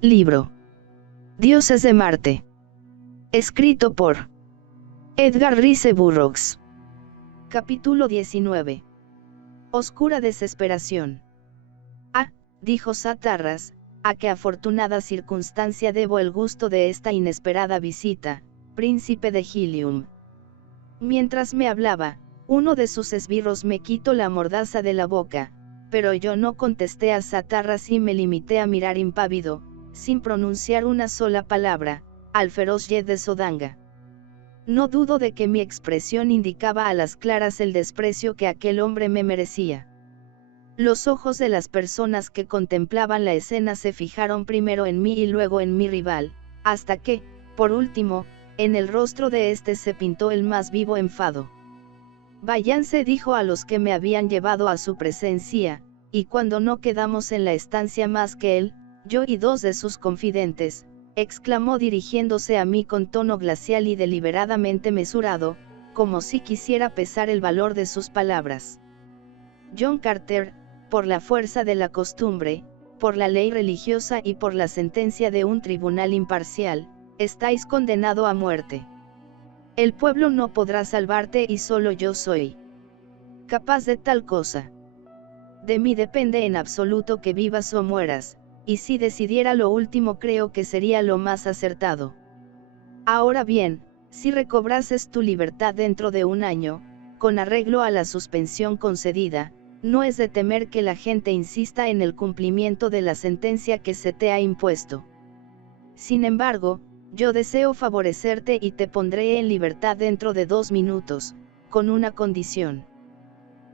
Libro. Dioses de Marte. Escrito por Edgar Rice Burroughs. Capítulo 19. Oscura desesperación. Ah, dijo Satarras, a qué afortunada circunstancia debo el gusto de esta inesperada visita, príncipe de Helium. Mientras me hablaba, uno de sus esbirros me quitó la mordaza de la boca, pero yo no contesté a Satarras y me limité a mirar impávido, sin pronunciar una sola palabra, al feroz Yed de Sodanga. No dudo de que mi expresión indicaba a las claras el desprecio que aquel hombre me merecía. Los ojos de las personas que contemplaban la escena se fijaron primero en mí y luego en mi rival, hasta que, por último, en el rostro de éste se pintó el más vivo enfado. Váyanse, dijo a los que me habían llevado a su presencia, y cuando no quedamos en la estancia más que él, yo y dos de sus confidentes, exclamó dirigiéndose a mí con tono glacial y deliberadamente mesurado, como si quisiera pesar el valor de sus palabras. John Carter, por la fuerza de la costumbre, por la ley religiosa y por la sentencia de un tribunal imparcial, estáis condenado a muerte. El pueblo no podrá salvarte y solo yo soy capaz de tal cosa. De mí depende en absoluto que vivas o mueras, y si decidiera lo último creo que sería lo más acertado. Ahora bien, si recobrases tu libertad dentro de un año, con arreglo a la suspensión concedida, no es de temer que la gente insista en el cumplimiento de la sentencia que se te ha impuesto. Sin embargo, yo deseo favorecerte y te pondré en libertad dentro de 2 minutos, con una condición.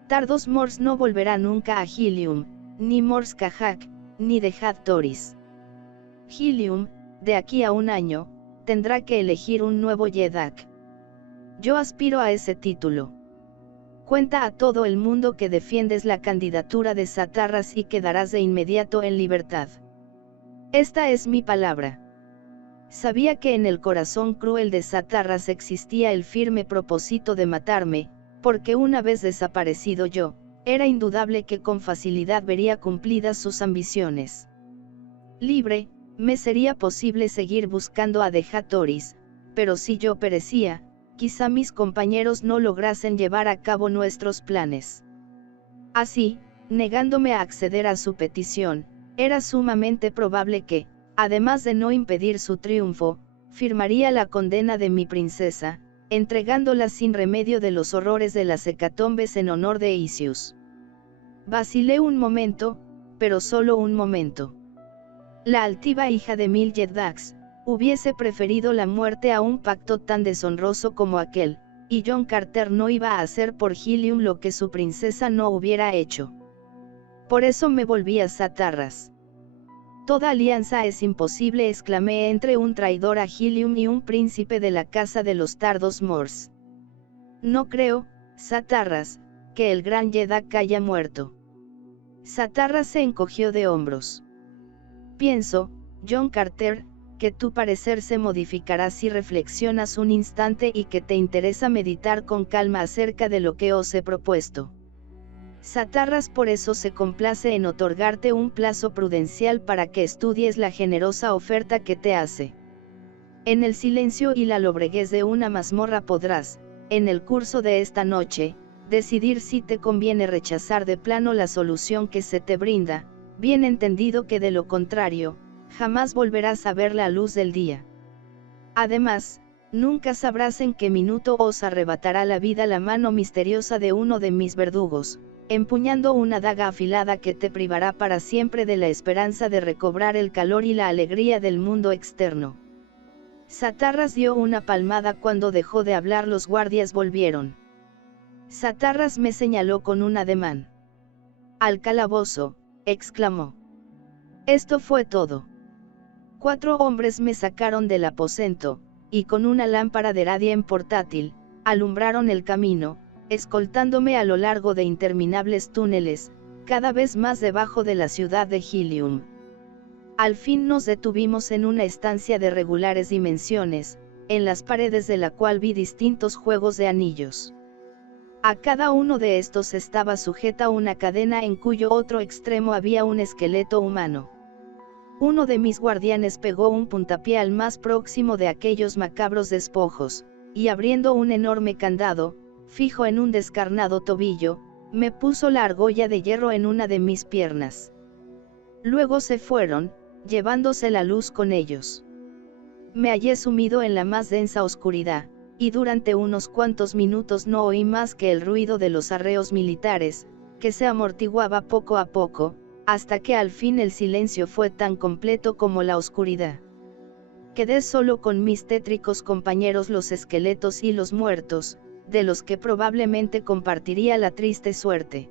Tardos Mors no volverá nunca a Helium, ni Mors Kahak, ni Dejad Toris. Helium, de aquí a un año, tendrá que elegir un nuevo Yedak. Yo aspiro a ese título. Cuenta a todo el mundo que defiendes la candidatura de Satarras y quedarás de inmediato en libertad. Esta es mi palabra. Sabía que en el corazón cruel de Satarras existía el firme propósito de matarme, porque una vez desaparecido yo, era indudable que con facilidad vería cumplidas sus ambiciones. Libre, me sería posible seguir buscando a Dejad Toris, pero si yo perecía, quizá mis compañeros no lograsen llevar a cabo nuestros planes. Así, negándome a acceder a su petición, era sumamente probable que, además de no impedir su triunfo, firmaría la condena de mi princesa, entregándola sin remedio de los horrores de las hecatombes en honor de Isius. Vacilé un momento, pero solo un momento. La altiva hija de Mil Yeddax hubiese preferido la muerte a un pacto tan deshonroso como aquel, y John Carter no iba a hacer por Helium lo que su princesa no hubiera hecho. Por eso me volví a Satarras. Toda alianza es imposible, exclamé, entre un traidor a Helium y un príncipe de la casa de los Tardos Mors. No creo, Satarras, que el gran Yedak haya muerto. Satarras se encogió de hombros. Pienso, John Carter, que tu parecer se modificará si reflexionas un instante y que te interesa meditar con calma acerca de lo que os he propuesto. Satarras por eso se complace en otorgarte un plazo prudencial para que estudies la generosa oferta que te hace. En el silencio y la lobreguez de una mazmorra podrás, en el curso de esta noche, decidir si te conviene rechazar de plano la solución que se te brinda, bien entendido que de lo contrario, jamás volverás a ver la luz del día. Además, nunca sabrás en qué minuto os arrebatará la vida la mano misteriosa de uno de mis verdugos, empuñando una daga afilada que te privará para siempre de la esperanza de recobrar el calor y la alegría del mundo externo. Satarras dio una palmada cuando dejó de hablar. Los guardias volvieron. Satarras me señaló con un ademán. Al calabozo, exclamó. Esto fue todo. 4 hombres me sacaron del aposento, y con una lámpara de Radien portátil, alumbraron el camino, escoltándome a lo largo de interminables túneles, cada vez más debajo de la ciudad de Helium. Al fin nos detuvimos en una estancia de regulares dimensiones, en las paredes de la cual vi distintos juegos de anillos. A cada uno de estos estaba sujeta una cadena en cuyo otro extremo había un esqueleto humano. Uno de mis guardianes pegó un puntapié al más próximo de aquellos macabros despojos, y abriendo un enorme candado, fijo en un descarnado tobillo, me puso la argolla de hierro en una de mis piernas. Luego se fueron, llevándose la luz con ellos. Me hallé sumido en la más densa oscuridad, y durante unos cuantos minutos no oí más que el ruido de los arreos militares, que se amortiguaba poco a poco, hasta que al fin el silencio fue tan completo como la oscuridad. Quedé solo con mis tétricos compañeros los esqueletos y los muertos, de los que probablemente compartiría la triste suerte.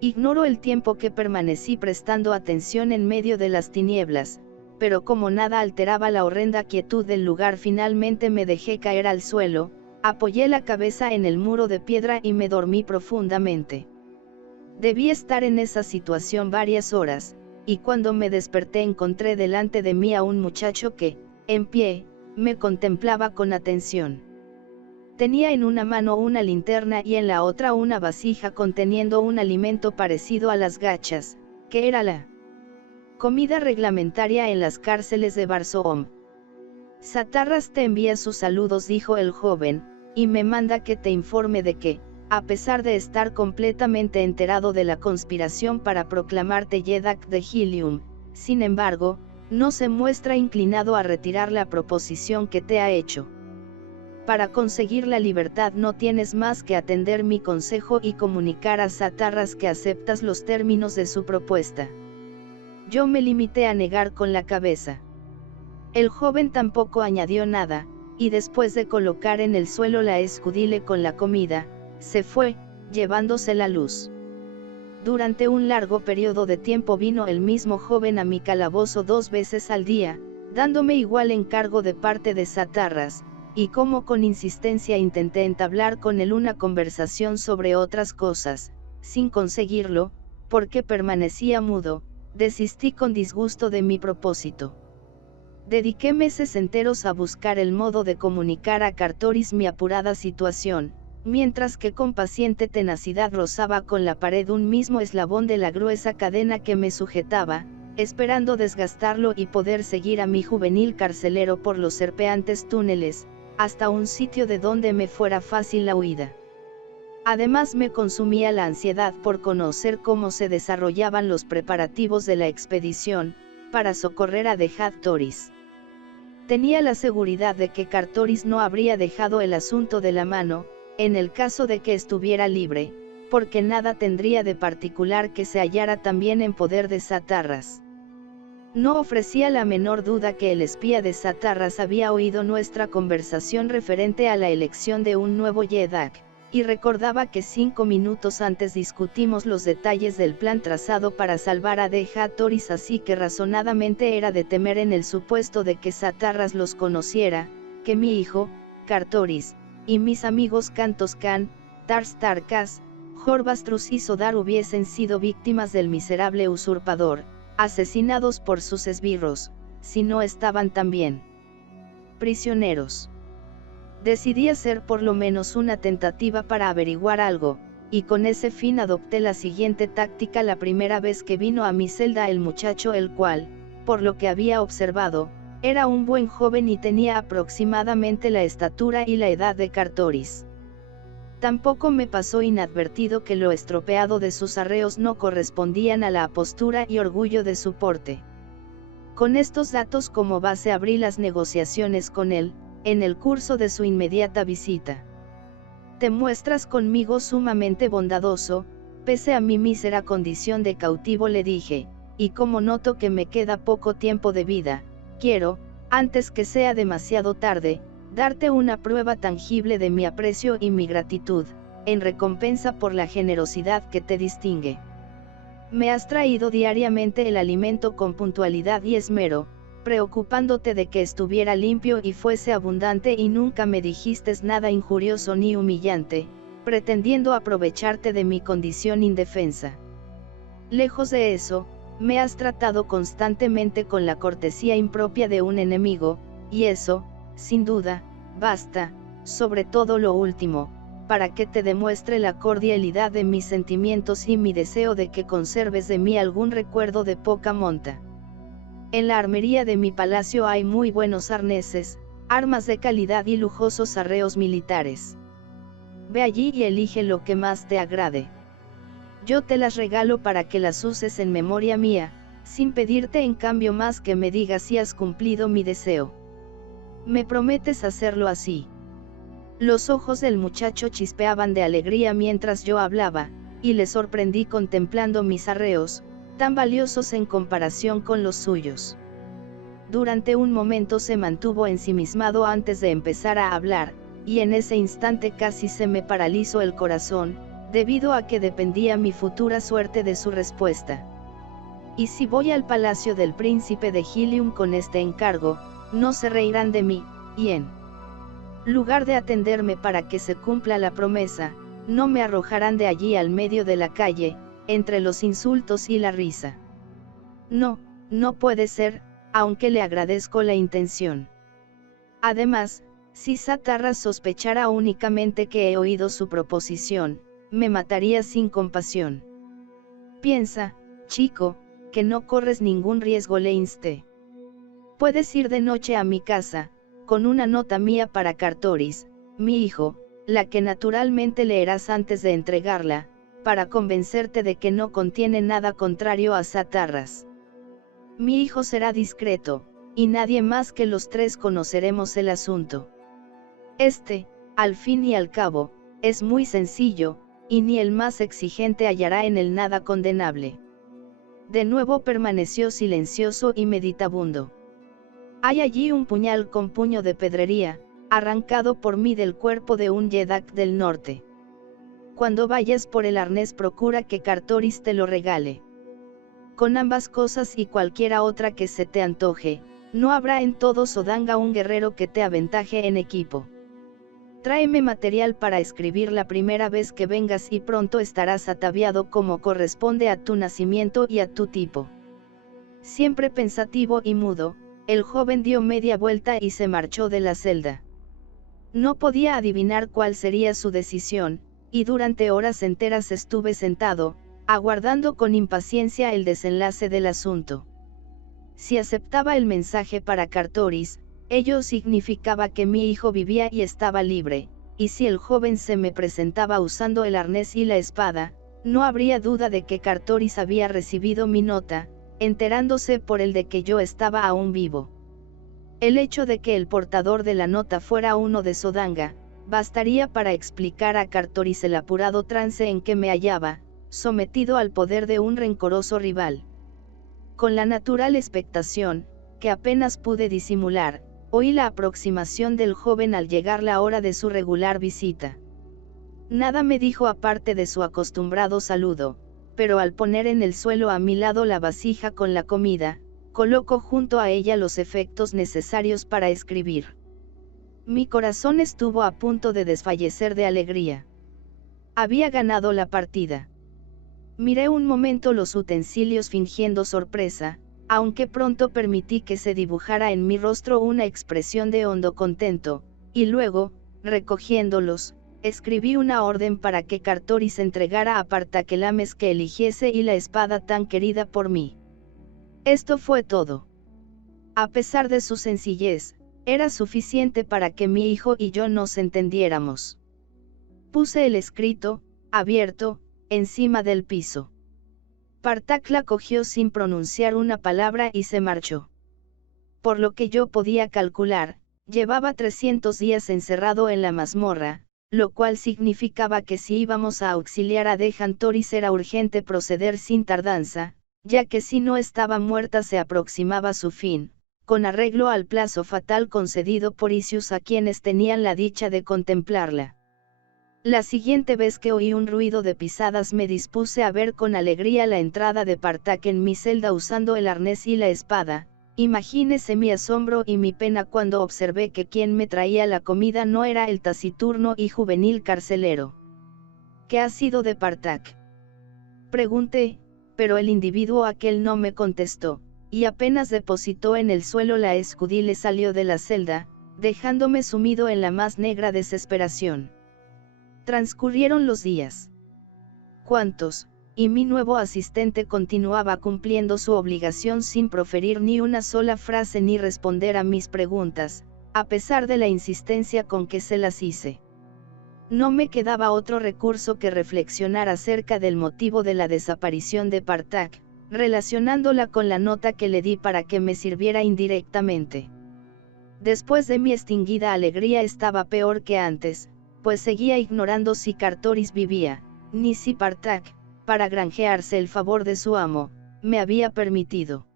Ignoro el tiempo que permanecí prestando atención en medio de las tinieblas, pero como nada alteraba la horrenda quietud del lugar, finalmente me dejé caer al suelo, apoyé la cabeza en el muro de piedra y me dormí profundamente. Debí estar en esa situación varias horas, y cuando me desperté encontré delante de mí a un muchacho que, en pie, me contemplaba con atención. Tenía en una mano una linterna y en la otra una vasija conteniendo un alimento parecido a las gachas, que era la comida reglamentaria en las cárceles de Barsoom. Satarras te envía sus saludos, dijo el joven, y me manda que te informe de que, a pesar de estar completamente enterado de la conspiración para proclamarte Yedak de Helium, sin embargo, no se muestra inclinado a retirar la proposición que te ha hecho. Para conseguir la libertad no tienes más que atender mi consejo y comunicar a Satarras que aceptas los términos de su propuesta. Yo me limité a negar con la cabeza. El joven tampoco añadió nada, y después de colocar en el suelo la escudile con la comida, se fue, llevándose la luz. Durante un largo periodo de tiempo vino el mismo joven a mi calabozo 2 veces al día, dándome igual encargo de parte de Satarras, y como con insistencia intenté entablar con él una conversación sobre otras cosas, sin conseguirlo, porque permanecía mudo, desistí con disgusto de mi propósito. Dediqué meses enteros a buscar el modo de comunicar a Cartoris mi apurada situación, mientras que con paciente tenacidad rozaba con la pared un mismo eslabón de la gruesa cadena que me sujetaba, esperando desgastarlo y poder seguir a mi juvenil carcelero por los serpeantes túneles, hasta un sitio de donde me fuera fácil la huida. Además me consumía la ansiedad por conocer cómo se desarrollaban los preparativos de la expedición, para socorrer a Dejad Toris. Tenía la seguridad de que Cartoris no habría dejado el asunto de la mano, en el caso de que estuviera libre, porque nada tendría de particular que se hallara también en poder de Satarras. No ofrecía la menor duda que el espía de Satarras había oído nuestra conversación referente a la elección de un nuevo Yedak, y recordaba que 5 minutos antes discutimos los detalles del plan trazado para salvar a Dejad Toris, así que razonadamente era de temer, en el supuesto de que Satarras los conociera, que mi hijo, Cartoris, y mis amigos Cantos Khan, Tars Tarkas, Jorbastrus y Sodar hubiesen sido víctimas del miserable usurpador, asesinados por sus esbirros, si no estaban también prisioneros. Decidí hacer por lo menos una tentativa para averiguar algo, y con ese fin adopté la siguiente táctica la primera vez que vino a mi celda el muchacho, el cual, por lo que había observado, era un buen joven y tenía aproximadamente la estatura y la edad de Cartoris. Tampoco me pasó inadvertido que lo estropeado de sus arreos no correspondían a la apostura y orgullo de su porte. Con estos datos como base abrí las negociaciones con él, en el curso de su inmediata visita. Te muestras conmigo sumamente bondadoso, pese a mi mísera condición de cautivo, le dije, y como noto que me queda poco tiempo de vida, quiero, antes que sea demasiado tarde, darte una prueba tangible de mi aprecio y mi gratitud, en recompensa por la generosidad que te distingue. Me has traído diariamente el alimento con puntualidad y esmero, preocupándote de que estuviera limpio y fuese abundante, y nunca me dijiste nada injurioso ni humillante, pretendiendo aprovecharte de mi condición indefensa. Lejos de eso, me has tratado constantemente con la cortesía impropia de un enemigo, y eso, sin duda, basta, sobre todo lo último, para que te demuestre la cordialidad de mis sentimientos y mi deseo de que conserves de mí algún recuerdo de poca monta. En la armería de mi palacio hay muy buenos arneses, armas de calidad y lujosos arreos militares. Ve allí y elige lo que más te agrade. Yo te las regalo para que las uses en memoria mía, sin pedirte en cambio más que me digas si has cumplido mi deseo. ¿Me prometes hacerlo así? Los ojos del muchacho chispeaban de alegría mientras yo hablaba, y le sorprendí contemplando mis arreos, tan valiosos en comparación con los suyos. Durante un momento se mantuvo ensimismado antes de empezar a hablar, y en ese instante casi se me paralizó el corazón, debido a que dependía mi futura suerte de su respuesta. Y si voy al palacio del príncipe de Gilium con este encargo, no se reirán de mí, y en lugar de atenderme para que se cumpla la promesa, no me arrojarán de allí al medio de la calle, entre los insultos y la risa. No, no puede ser, aunque le agradezco la intención. Además, si Satarras sospechara únicamente que he oído su proposición, me mataría sin compasión. Piensa, chico, que no corres ningún riesgo, le insté. Puedes ir de noche a mi casa, con una nota mía para Cartoris, mi hijo, la que naturalmente leerás antes de entregarla, para convencerte de que no contiene nada contrario a Satarras. Mi hijo será discreto, y nadie más que los tres conoceremos el asunto. Al fin y al cabo, es muy sencillo, y ni el más exigente hallará en él nada condenable. De nuevo permaneció silencioso y meditabundo. Hay allí un puñal con puño de pedrería, arrancado por mí del cuerpo de un Yedak del norte. Cuando vayas por el arnés procura que Cartoris te lo regale. Con ambas cosas y cualquiera otra que se te antoje, no habrá en todo Sodanga un guerrero que te aventaje en equipo. Tráeme material para escribir la primera vez que vengas y pronto estarás ataviado como corresponde a tu nacimiento y a tu tipo. Siempre pensativo y mudo, el joven dio media vuelta y se marchó de la celda. No podía adivinar cuál sería su decisión, y durante horas enteras estuve sentado, aguardando con impaciencia el desenlace del asunto. Si aceptaba el mensaje para Cartoris, ello significaba que mi hijo vivía y estaba libre, y si el joven se me presentaba usando el arnés y la espada, no habría duda de que Cartoris había recibido mi nota, enterándose por el de que yo estaba aún vivo. El hecho de que el portador de la nota fuera uno de Sodanga, bastaría para explicar a Cartoris el apurado trance en que me hallaba, sometido al poder de un rencoroso rival. Con la natural expectación, que apenas pude disimular, oí la aproximación del joven al llegar la hora de su regular visita. Nada me dijo aparte de su acostumbrado saludo, pero al poner en el suelo a mi lado la vasija con la comida, colocó junto a ella los efectos necesarios para escribir. Mi corazón estuvo a punto de desfallecer de alegría. Había ganado la partida. Miré un momento los utensilios fingiendo sorpresa, aunque pronto permití que se dibujara en mi rostro una expresión de hondo contento, y luego, recogiéndolos, escribí una orden para que Cartoris entregara a Partaquelames que eligiese y la espada tan querida por mí. Esto fue todo. A pesar de su sencillez, era suficiente para que mi hijo y yo nos entendiéramos. Puse el escrito, abierto, encima del piso. Partak la cogió sin pronunciar una palabra y se marchó. Por lo que yo podía calcular, llevaba 300 días encerrado en la mazmorra, lo cual significaba que si íbamos a auxiliar a Dejantoris era urgente proceder sin tardanza, ya que si no estaba muerta se aproximaba su fin, con arreglo al plazo fatal concedido por Isius a quienes tenían la dicha de contemplarla. La siguiente vez que oí un ruido de pisadas me dispuse a ver con alegría la entrada de Partak en mi celda usando el arnés y la espada. Imagínese mi asombro y mi pena cuando observé que quien me traía la comida no era el taciturno y juvenil carcelero. ¿Qué ha sido de Partak?, pregunté, pero el individuo aquel no me contestó, y apenas depositó en el suelo la escudilla salió de la celda, dejándome sumido en la más negra desesperación. Transcurrieron los días. ¿Cuántos? y mi nuevo asistente continuaba cumpliendo su obligación sin proferir ni una sola frase ni responder a mis preguntas, a pesar de la insistencia con que se las hice. No me quedaba otro recurso que reflexionar acerca del motivo de la desaparición de Partak, relacionándola con la nota que le di para que me sirviera indirectamente. Después de mi extinguida alegría estaba peor que antes, pues seguía ignorando si Kartoris vivía, ni si Partak, para granjearse el favor de su amo, me había permitido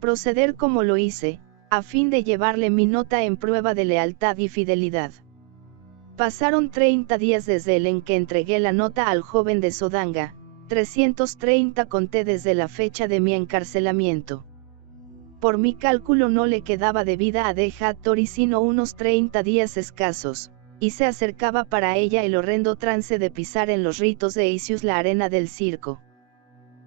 proceder como lo hice, a fin de llevarle mi nota en prueba de lealtad y fidelidad. Pasaron 30 días desde el en que entregué la nota al joven de Sodanga, 330 conté desde la fecha de mi encarcelamiento. Por mi cálculo no le quedaba de vida a Hattori sino unos 30 días escasos, y se acercaba para ella el horrendo trance de pisar en los ritos de Isius la arena del circo.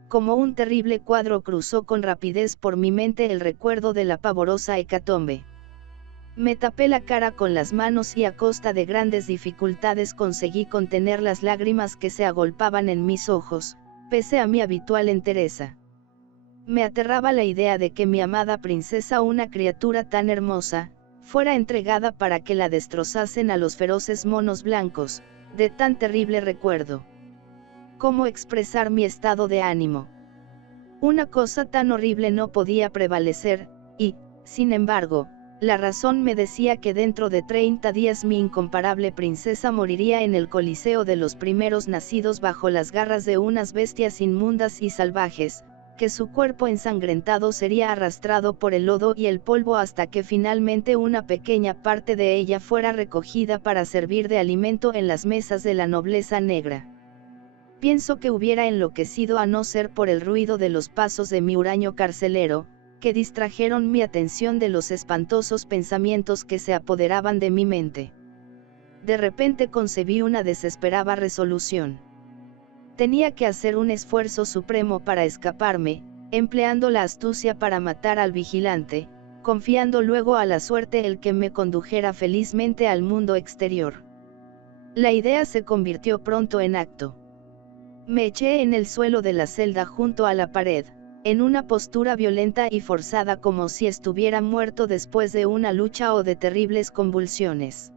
Como un terrible cuadro cruzó con rapidez por mi mente el recuerdo de la pavorosa hecatombe. Me tapé la cara con las manos y a costa de grandes dificultades conseguí contener las lágrimas que se agolpaban en mis ojos, pese a mi habitual entereza. Me aterraba la idea de que mi amada princesa, una criatura tan hermosa, fuera entregada para que la destrozasen a los feroces monos blancos, de tan terrible recuerdo. ¿Cómo expresar mi estado de ánimo? Una cosa tan horrible no podía prevalecer, y, sin embargo, la razón me decía que dentro de 30 días mi incomparable princesa moriría en el coliseo de los primeros nacidos bajo las garras de unas bestias inmundas y salvajes, que su cuerpo ensangrentado sería arrastrado por el lodo y el polvo hasta que finalmente una pequeña parte de ella fuera recogida para servir de alimento en las mesas de la nobleza negra. Pienso que hubiera enloquecido a no ser por el ruido de los pasos de mi huraño carcelero, que distrajeron mi atención de los espantosos pensamientos que se apoderaban de mi mente. De repente concebí una desesperada resolución. Tenía que hacer un esfuerzo supremo para escaparme, empleando la astucia para matar al vigilante, confiando luego a la suerte el que me condujera felizmente al mundo exterior. La idea se convirtió pronto en acto. Me eché en el suelo de la celda junto a la pared, en una postura violenta y forzada como si estuviera muerto después de una lucha o de terribles convulsiones.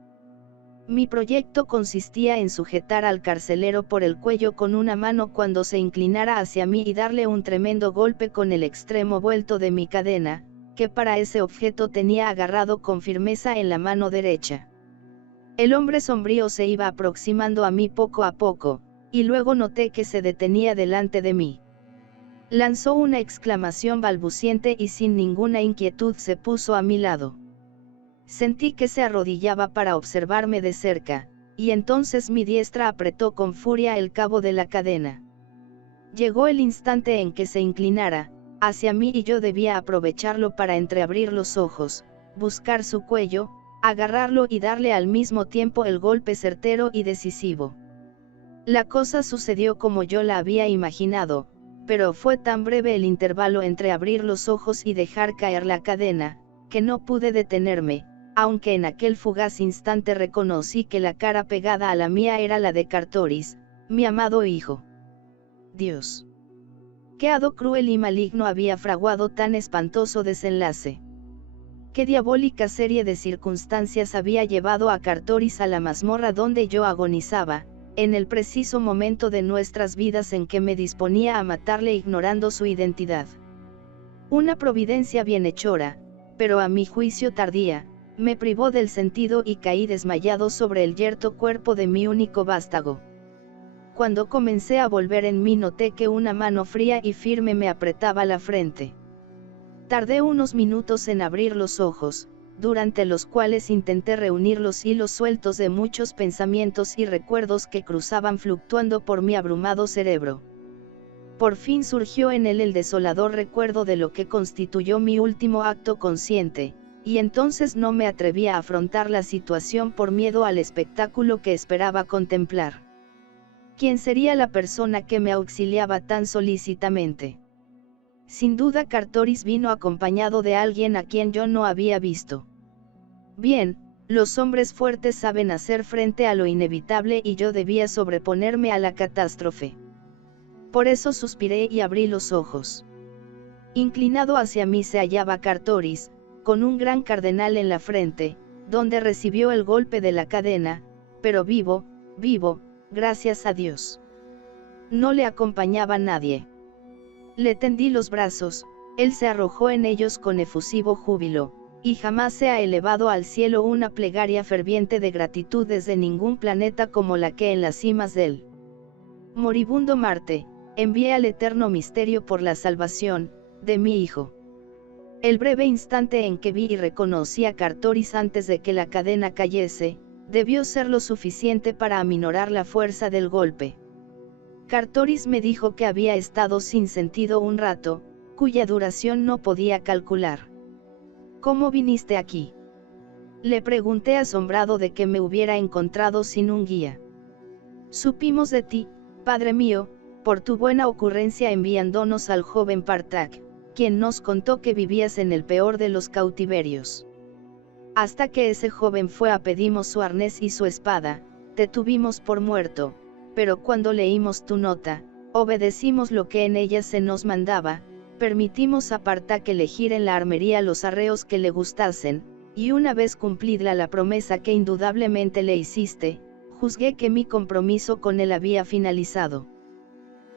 Mi proyecto consistía en sujetar al carcelero por el cuello con una mano cuando se inclinara hacia mí y darle un tremendo golpe con el extremo vuelto de mi cadena, que para ese objeto tenía agarrado con firmeza en la mano derecha. El hombre sombrío se iba aproximando a mí poco a poco, y luego noté que se detenía delante de mí. Lanzó una exclamación balbuciente y sin ninguna inquietud se puso a mi lado. Sentí que se arrodillaba para observarme de cerca, y entonces mi diestra apretó con furia el cabo de la cadena. Llegó el instante en que se inclinara hacia mí y yo debía aprovecharlo para entreabrir los ojos, buscar su cuello, agarrarlo y darle al mismo tiempo el golpe certero y decisivo. La cosa sucedió como yo la había imaginado, pero fue tan breve el intervalo entre abrir los ojos y dejar caer la cadena, que no pude detenerme, aunque en aquel fugaz instante reconocí que la cara pegada a la mía era la de Kartoris, mi amado hijo. Dios. ¿Qué hado cruel y maligno había fraguado tan espantoso desenlace? ¿Qué diabólica serie de circunstancias había llevado a Kartoris a la mazmorra donde yo agonizaba, en el preciso momento de nuestras vidas en que me disponía a matarle ignorando su identidad? Una providencia bienhechora, pero a mi juicio tardía, me privó del sentido y caí desmayado sobre el yerto cuerpo de mi único vástago. Cuando comencé a volver en mí noté que una mano fría y firme me apretaba la frente. Tardé unos minutos en abrir los ojos, durante los cuales intenté reunir los hilos sueltos de muchos pensamientos y recuerdos que cruzaban fluctuando por mi abrumado cerebro. Por fin surgió en él el desolador recuerdo de lo que constituyó mi último acto consciente, y entonces no me atreví a afrontar la situación por miedo al espectáculo que esperaba contemplar. ¿Quién sería la persona que me auxiliaba tan solícitamente? Sin duda Kartoris vino acompañado de alguien a quien yo no había visto. Bien, los hombres fuertes saben hacer frente a lo inevitable y yo debía sobreponerme a la catástrofe. Por eso suspiré y abrí los ojos. Inclinado hacia mí se hallaba Cartoris, con un gran cardenal en la frente, donde recibió el golpe de la cadena, pero vivo, gracias a Dios. No le acompañaba nadie. Le tendí los brazos, él se arrojó en ellos con efusivo júbilo, y jamás se ha elevado al cielo una plegaria ferviente de gratitud desde ningún planeta como la que en las cimas del moribundo Marte, envié al eterno misterio por la salvación de mi hijo. El breve instante en que vi y reconocí a Cartoris antes de que la cadena cayese, debió ser lo suficiente para aminorar la fuerza del golpe. Cartoris me dijo que había estado sin sentido un rato, cuya duración no podía calcular. ¿Cómo viniste aquí?, le pregunté asombrado de que me hubiera encontrado sin un guía. Supimos de ti, padre mío, por tu buena ocurrencia enviándonos al joven Partac, quien nos contó que vivías en el peor de los cautiverios. Hasta que ese joven fue a pedirnos su arnés y su espada, te tuvimos por muerto, pero cuando leímos tu nota, obedecimos lo que en ella se nos mandaba, permitimos a Partac elegir en la armería los arreos que le gustasen, y una vez cumplida la promesa que indudablemente le hiciste, juzgué que mi compromiso con él había finalizado.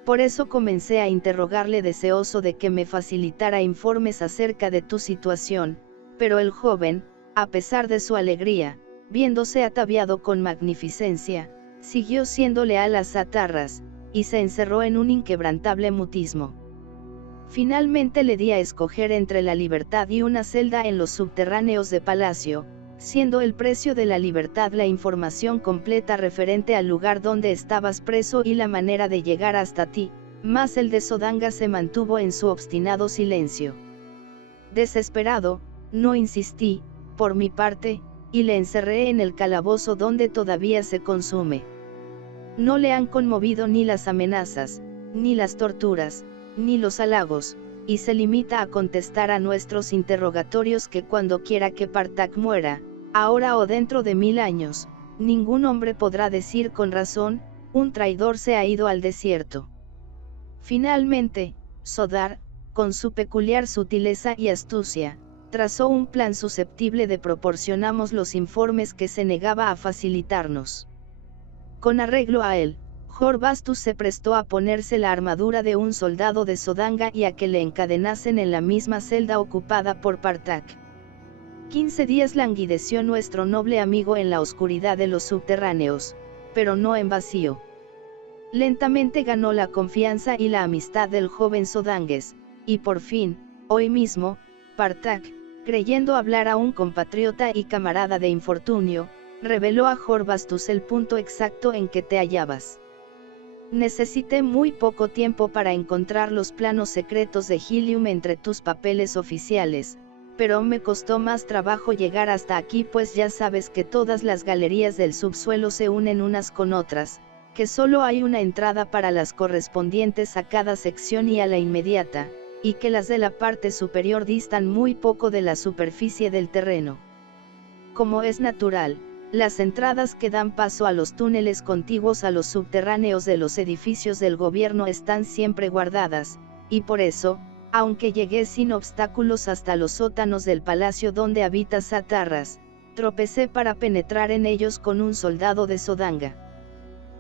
Por eso comencé a interrogarle deseoso de que me facilitara informes acerca de tu situación, pero el joven, a pesar de su alegría, viéndose ataviado con magnificencia, siguió siendo leal a Satarras, y se encerró en un inquebrantable mutismo. Finalmente le di a escoger entre la libertad y una celda en los subterráneos de Palacio, siendo el precio de la libertad la información completa referente al lugar donde estabas preso y la manera de llegar hasta ti, mas el de Sodanga se mantuvo en su obstinado silencio. Desesperado, no insistí, por mi parte, y le encerré en el calabozo donde todavía se consume. No le han conmovido ni las amenazas, ni las torturas, ni los halagos, y se limita a contestar a nuestros interrogatorios que cuando quiera que Partac muera, ahora o dentro de 1000 años, ningún hombre podrá decir con razón, un traidor se ha ido al desierto. Finalmente, Sodar, con su peculiar sutileza y astucia, trazó un plan susceptible de proporcionarnos los informes que se negaba a facilitarnos. Con arreglo a él, Jorbastus se prestó a ponerse la armadura de un soldado de Sodanga y a que le encadenasen en la misma celda ocupada por Partac. 15 días languideció nuestro noble amigo en la oscuridad de los subterráneos, pero no en vacío. Lentamente ganó la confianza y la amistad del joven Sodangues, y por fin, hoy mismo, Partac, creyendo hablar a un compatriota y camarada de infortunio, reveló a Jorbastus el punto exacto en que te hallabas. Necesité muy poco tiempo para encontrar los planos secretos de Helium entre tus papeles oficiales, pero me costó más trabajo llegar hasta aquí pues ya sabes que todas las galerías del subsuelo se unen unas con otras, que solo hay una entrada para las correspondientes a cada sección y a la inmediata, y que las de la parte superior distan muy poco de la superficie del terreno. Como es natural, las entradas que dan paso a los túneles contiguos a los subterráneos de los edificios del gobierno están siempre guardadas, y por eso, aunque llegué sin obstáculos hasta los sótanos del palacio donde habita Satarras, tropecé para penetrar en ellos con un soldado de Sodanga.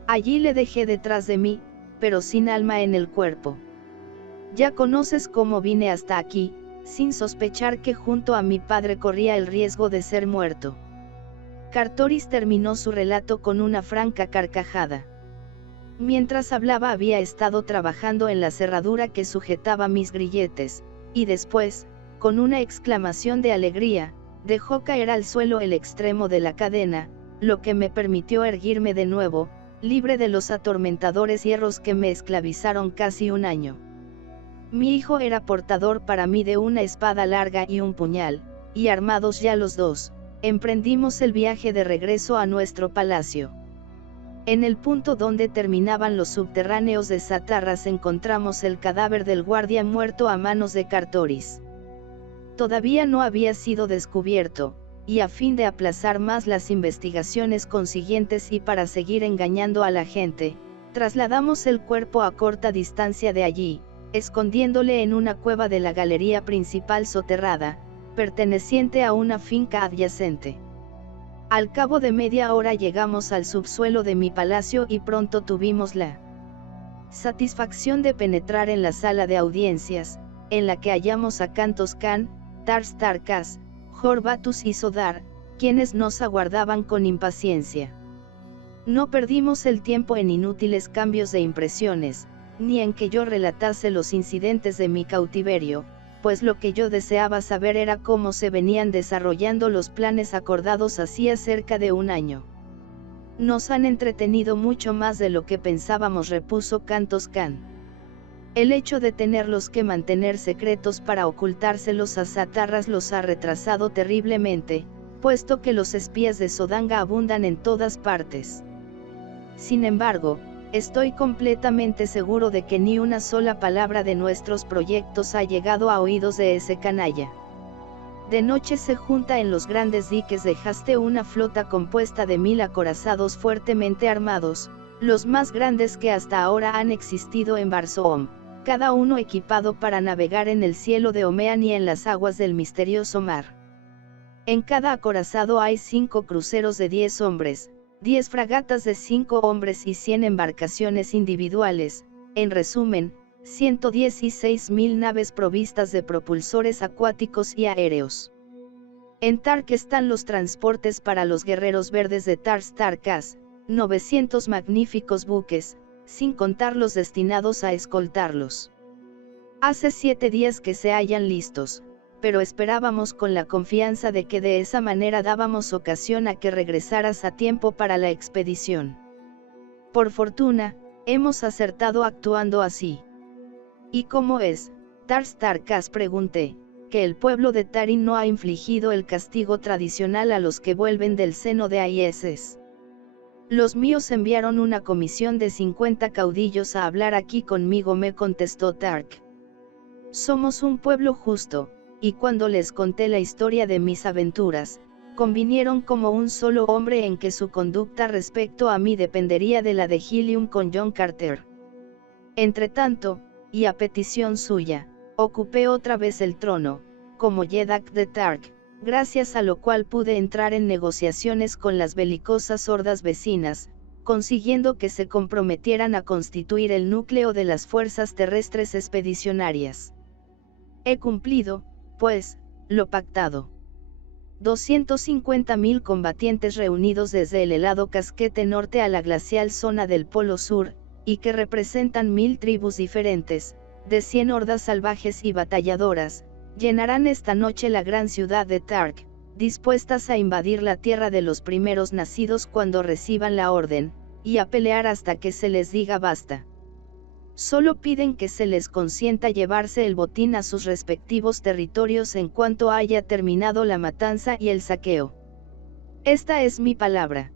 Allí le dejé detrás de mí, pero sin alma en el cuerpo. Ya conoces cómo vine hasta aquí, sin sospechar que junto a mi padre corría el riesgo de ser muerto. Cartoris terminó su relato con una franca carcajada. Mientras hablaba había estado trabajando en la cerradura que sujetaba mis grilletes, y después, con una exclamación de alegría, dejó caer al suelo el extremo de la cadena, lo que me permitió erguirme de nuevo, libre de los atormentadores hierros que me esclavizaron casi un año. Mi hijo era portador para mí de una espada larga y un puñal, y armados ya los dos, emprendimos el viaje de regreso a nuestro palacio. En el punto donde terminaban los subterráneos de Satarras encontramos el cadáver del guardia muerto a manos de Cartoris. Todavía no había sido descubierto, y a fin de aplazar más las investigaciones consiguientes y para seguir engañando a la gente, Trasladamos el cuerpo a corta distancia de allí, escondiéndole en una cueva de la galería principal soterrada, perteneciente a una finca adyacente. Al cabo de media hora llegamos al subsuelo de mi palacio y pronto tuvimos la satisfacción de penetrar en la sala de audiencias, en la que hallamos a Kantos Kan, Tars Tarkas, Jorbatus y Sodar, quienes nos aguardaban con impaciencia. No perdimos el tiempo en inútiles cambios de impresiones, ni en que yo relatase los incidentes de mi cautiverio, pues lo que yo deseaba saber era cómo se venían desarrollando los planes acordados hacía cerca de un año. Nos han entretenido mucho más de lo que pensábamos, repuso Kantos Kan. El hecho de tenerlos que mantener secretos para ocultárselos a Satarras los ha retrasado terriblemente, puesto que los espías de Sodanga abundan en todas partes. Sin embargo, estoy completamente seguro de que ni una sola palabra de nuestros proyectos ha llegado a oídos de ese canalla. De noche se junta en los grandes diques de Haste una flota compuesta de 1000 acorazados fuertemente armados, los más grandes que hasta ahora han existido en Barsoom, cada uno equipado para navegar en el cielo de Omean y en las aguas del misterioso mar. En cada acorazado hay 5 cruceros de 10 hombres, 10 fragatas de 5 hombres y 100 embarcaciones individuales, en resumen, 116.000 naves provistas de propulsores acuáticos y aéreos. En Tark están los transportes para los guerreros verdes de Tars Tarkas, 900 magníficos buques, sin contar los destinados a escoltarlos. Hace 7 días que se hallan listos, pero esperábamos con la confianza de que de esa manera dábamos ocasión a que regresaras a tiempo para la expedición. Por fortuna, hemos acertado actuando así. ¿Y cómo es, Tars Tarkas?, pregunté, que el pueblo de Tarin no ha infligido el castigo tradicional a los que vuelven del seno de Aieses. Los míos enviaron una comisión de 50 caudillos a hablar aquí conmigo, me contestó Tark. Somos un pueblo justo, y cuando les conté la historia de mis aventuras, convinieron como un solo hombre en que su conducta respecto a mí dependería de la de Helium con John Carter. Entretanto, y a petición suya, ocupé otra vez el trono, como Yedak de Tark, gracias a lo cual pude entrar en negociaciones con las belicosas hordas vecinas, consiguiendo que se comprometieran a constituir el núcleo de las fuerzas terrestres expedicionarias. He cumplido, pues, lo pactado. 250.000 combatientes reunidos desde el helado casquete norte a la glacial zona del Polo Sur, y que representan 1000 tribus diferentes, de 100 hordas salvajes y batalladoras, llenarán esta noche la gran ciudad de Tark, dispuestas a invadir la tierra de los primeros nacidos cuando reciban la orden, y a pelear hasta que se les diga basta. Solo piden que se les consienta llevarse el botín a sus respectivos territorios en cuanto haya terminado la matanza y el saqueo. Esta es mi palabra.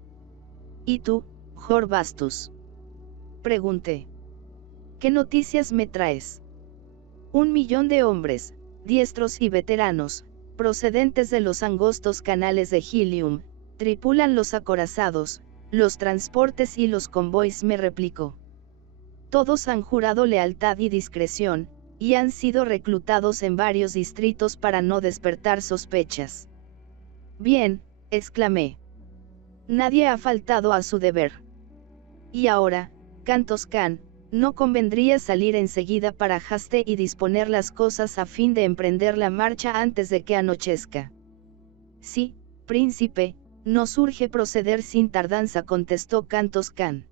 ¿Y tú, Jorbatus?, pregunté. ¿Qué noticias me traes? 1 millón de hombres, diestros y veteranos, procedentes de los angostos canales de Helium, tripulan los acorazados, los transportes y los convoys, me replicó. Todos han jurado lealtad y discreción, y han sido reclutados en varios distritos para no despertar sospechas. Bien, exclamé. Nadie ha faltado a su deber. Y ahora, Kantos Kan, ¿no convendría salir enseguida para Haste y disponer las cosas a fin de emprender la marcha antes de que anochezca? Sí, príncipe, nos urge proceder sin tardanza, contestó Kantos Kan.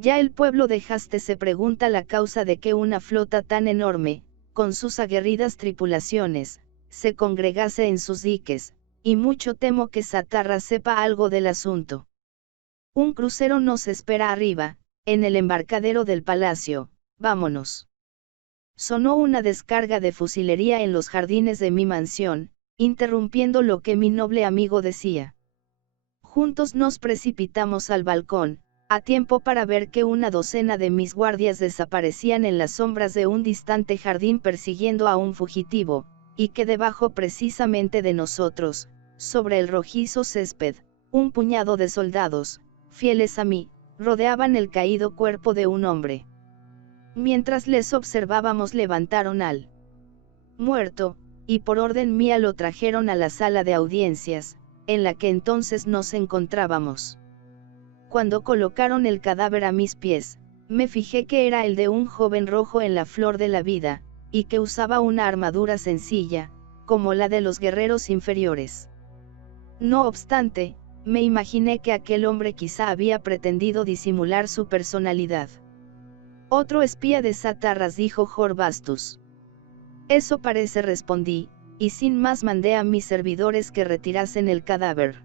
Ya el pueblo de Haste se pregunta la causa de que una flota tan enorme, con sus aguerridas tripulaciones, se congregase en sus diques, y mucho temo que Satarra sepa algo del asunto. Un crucero nos espera arriba, en el embarcadero del palacio, vámonos. Sonó una descarga de fusilería en los jardines de mi mansión, interrumpiendo lo que mi noble amigo decía. Juntos nos precipitamos al balcón, a tiempo para ver que una docena de mis guardias desaparecían en las sombras de un distante jardín persiguiendo a un fugitivo, y que debajo precisamente de nosotros, sobre el rojizo césped, un puñado de soldados, fieles a mí, rodeaban el caído cuerpo de un hombre. Mientras les observábamos levantaron al muerto, y por orden mía lo trajeron a la sala de audiencias, en la que entonces nos encontrábamos. Cuando colocaron el cadáver a mis pies, me fijé que era el de un joven rojo en la flor de la vida, y que usaba una armadura sencilla, como la de los guerreros inferiores. No obstante, me imaginé que aquel hombre quizá había pretendido disimular su personalidad. Otro espía de Satarras, dijo Jorbastus. Eso parece, respondí, y sin más mandé a mis servidores que retirasen el cadáver.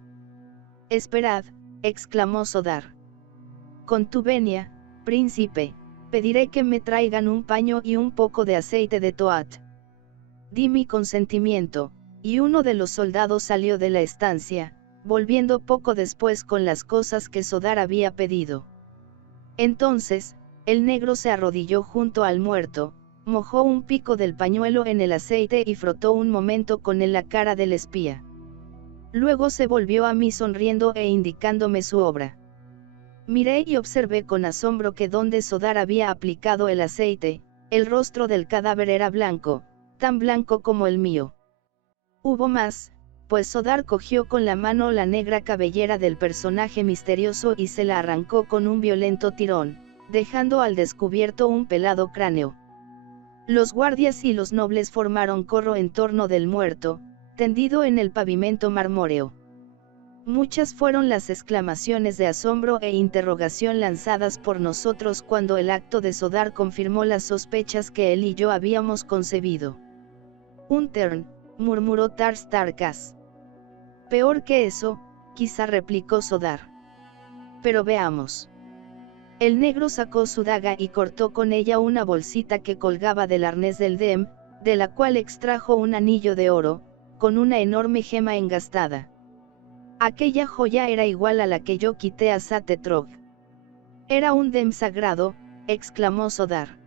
Esperad, exclamó Sodar. Con tu venia, príncipe, pediré que me traigan un paño y un poco de aceite de toat. Di mi consentimiento, y uno de los soldados salió de la estancia, volviendo poco después con las cosas que Sodar había pedido. Entonces, el negro se arrodilló junto al muerto, mojó un pico del pañuelo en el aceite y frotó un momento con él la cara del espía. Luego se volvió a mí sonriendo e indicándome su obra. Miré y observé con asombro que donde Sodar había aplicado el aceite, el rostro del cadáver era blanco, tan blanco como el mío. Hubo más, pues Sodar cogió con la mano la negra cabellera del personaje misterioso y se la arrancó con un violento tirón, dejando al descubierto un pelado cráneo. Los guardias y los nobles formaron corro en torno del muerto, tendido en el pavimento marmóreo. Muchas fueron las exclamaciones de asombro e interrogación lanzadas por nosotros cuando el acto de Sodar confirmó las sospechas que él y yo habíamos concebido. Un Tern, murmuró Tars Tarkas. Peor que eso, quizá, replicó Sodar. Pero veamos. El negro sacó su daga y cortó con ella una bolsita que colgaba del arnés del Dem, de la cual extrajo un anillo de oro, con una enorme gema engastada. Aquella joya era igual a la que yo quité a Satetrog. Era un Dem sagrado, exclamó Sodar.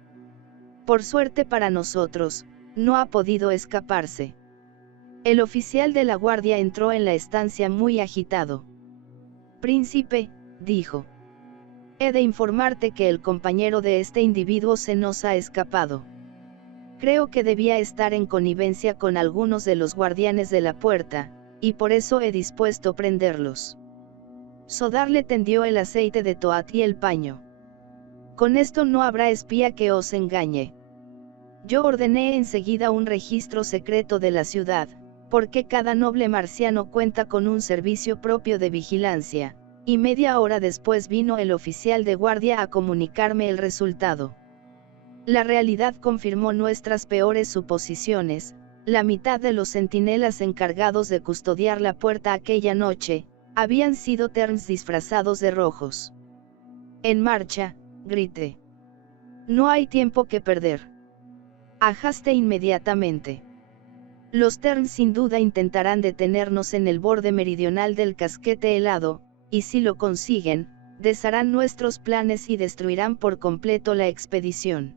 Por suerte para nosotros, no ha podido escaparse. El oficial de la guardia entró en la estancia muy agitado. Príncipe, dijo. He de informarte que el compañero de este individuo se nos ha escapado. Creo que debía estar en connivencia con algunos de los guardianes de la puerta, y por eso he dispuesto prenderlos. Sodar le tendió el aceite de toat y el paño. Con esto no habrá espía que os engañe. Yo ordené enseguida un registro secreto de la ciudad, porque cada noble marciano cuenta con un servicio propio de vigilancia, y media hora después vino el oficial de guardia a comunicarme el resultado. La realidad confirmó nuestras peores suposiciones. La mitad de los centinelas encargados de custodiar la puerta aquella noche, habían sido Terns disfrazados de rojos. En marcha, grité. No hay tiempo que perder. Ajaste inmediatamente. Los Terns sin duda intentarán detenernos en el borde meridional del casquete helado, y si lo consiguen, desharán nuestros planes y destruirán por completo la expedición.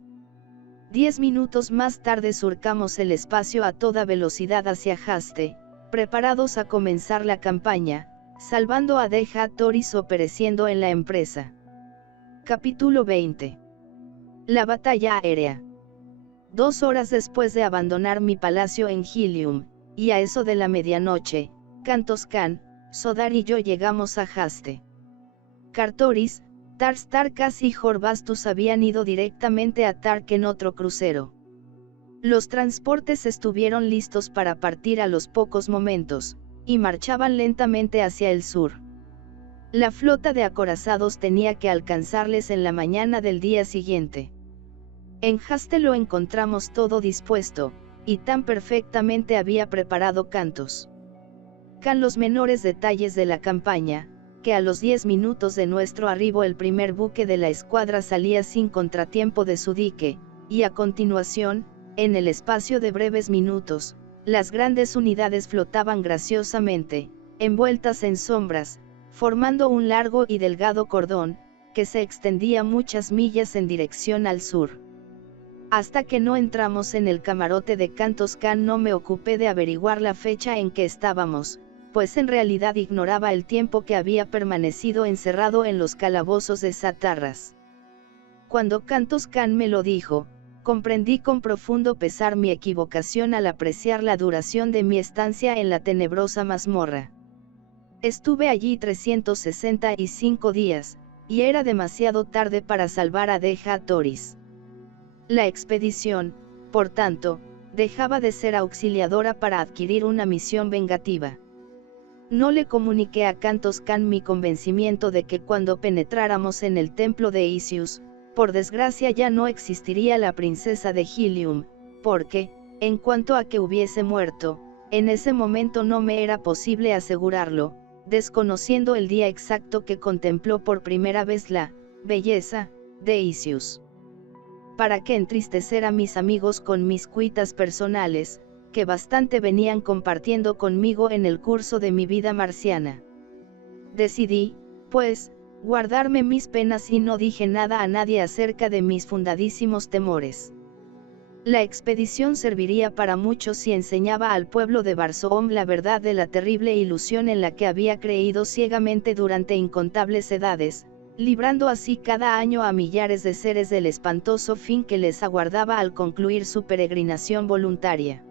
10 minutos más tarde surcamos el espacio a toda velocidad hacia Haste, preparados a comenzar la campaña, salvando a Deja Toris o pereciendo en la empresa. Capítulo 20. La batalla aérea. 2 horas después de abandonar mi palacio en Helium, y a eso de la medianoche, Kantos Kan, Sodar y yo llegamos a Haste. Cartoris, Tars Tarkas y Jorbastus habían ido directamente a Tark en otro crucero. Los transportes estuvieron listos para partir a los pocos momentos, y marchaban lentamente hacia el sur. La flota de acorazados tenía que alcanzarles en la mañana del día siguiente. En Haste lo encontramos todo dispuesto, y tan perfectamente había preparado Kantos Kan los menores detalles de la campaña, que a los 10 minutos de nuestro arribo el primer buque de la escuadra salía sin contratiempo de su dique, y a continuación, en el espacio de breves minutos, las grandes unidades flotaban graciosamente, envueltas en sombras, formando un largo y delgado cordón, que se extendía muchas millas en dirección al sur. Hasta que no entramos en el camarote de Kantos Kan no me ocupé de averiguar la fecha en que estábamos, pues en realidad ignoraba el tiempo que había permanecido encerrado en los calabozos de Satarras. Cuando Kantos Kan me lo dijo, comprendí con profundo pesar mi equivocación al apreciar la duración de mi estancia en la tenebrosa mazmorra. Estuve allí 365 días, y era demasiado tarde para salvar a Deja Toris. La expedición, por tanto, dejaba de ser auxiliadora para adquirir una misión vengativa. No le comuniqué a Kantos Kan mi convencimiento de que cuando penetráramos en el templo de Isius, por desgracia ya no existiría la princesa de Helium, porque, en cuanto a que hubiese muerto, en ese momento no me era posible asegurarlo, desconociendo el día exacto que contempló por primera vez la belleza de Isius. ¿Para qué entristecer a mis amigos con mis cuitas personales, que bastante venían compartiendo conmigo en el curso de mi vida marciana? Decidí, pues, guardarme mis penas y no dije nada a nadie acerca de mis fundadísimos temores. La expedición serviría para mucho si enseñaba al pueblo de Barsoom la verdad de la terrible ilusión en la que había creído ciegamente durante incontables edades, librando así cada año a millares de seres del espantoso fin que les aguardaba al concluir su peregrinación voluntaria.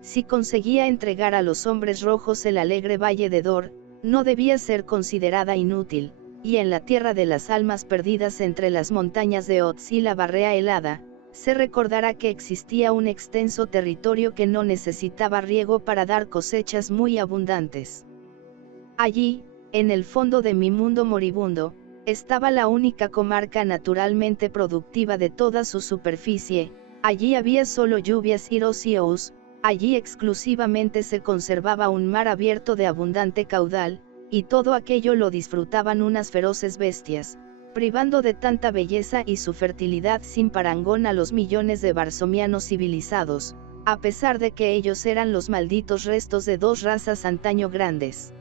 Si conseguía entregar a los hombres rojos el alegre valle de Dor, no debía ser considerada inútil, y en la tierra de las almas perdidas entre las montañas de Ots y la barrea helada, se recordará que existía un extenso territorio que no necesitaba riego para dar cosechas muy abundantes. Allí, en el fondo de mi mundo moribundo, estaba la única comarca naturalmente productiva de toda su superficie. Allí había solo lluvias y rocíos, allí exclusivamente se conservaba un mar abierto de abundante caudal, y todo aquello lo disfrutaban unas feroces bestias, privando de tanta belleza y su fertilidad sin parangón a los millones de barsomianos civilizados, a pesar de que ellos eran los malditos restos de dos razas antaño grandes.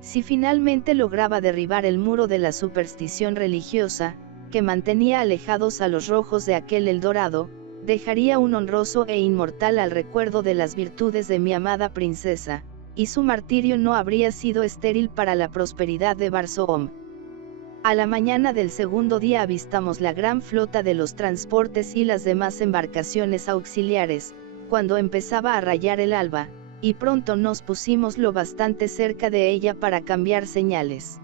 Si finalmente lograba derribar el muro de la superstición religiosa, que mantenía alejados a los rojos de aquel Eldorado, dejaría un honroso e inmortal al recuerdo de las virtudes de mi amada princesa, y su martirio no habría sido estéril para la prosperidad de Barsoom. A la mañana del segundo día avistamos la gran flota de los transportes y las demás embarcaciones auxiliares, cuando empezaba a rayar el alba, y pronto nos pusimos lo bastante cerca de ella para cambiar señales.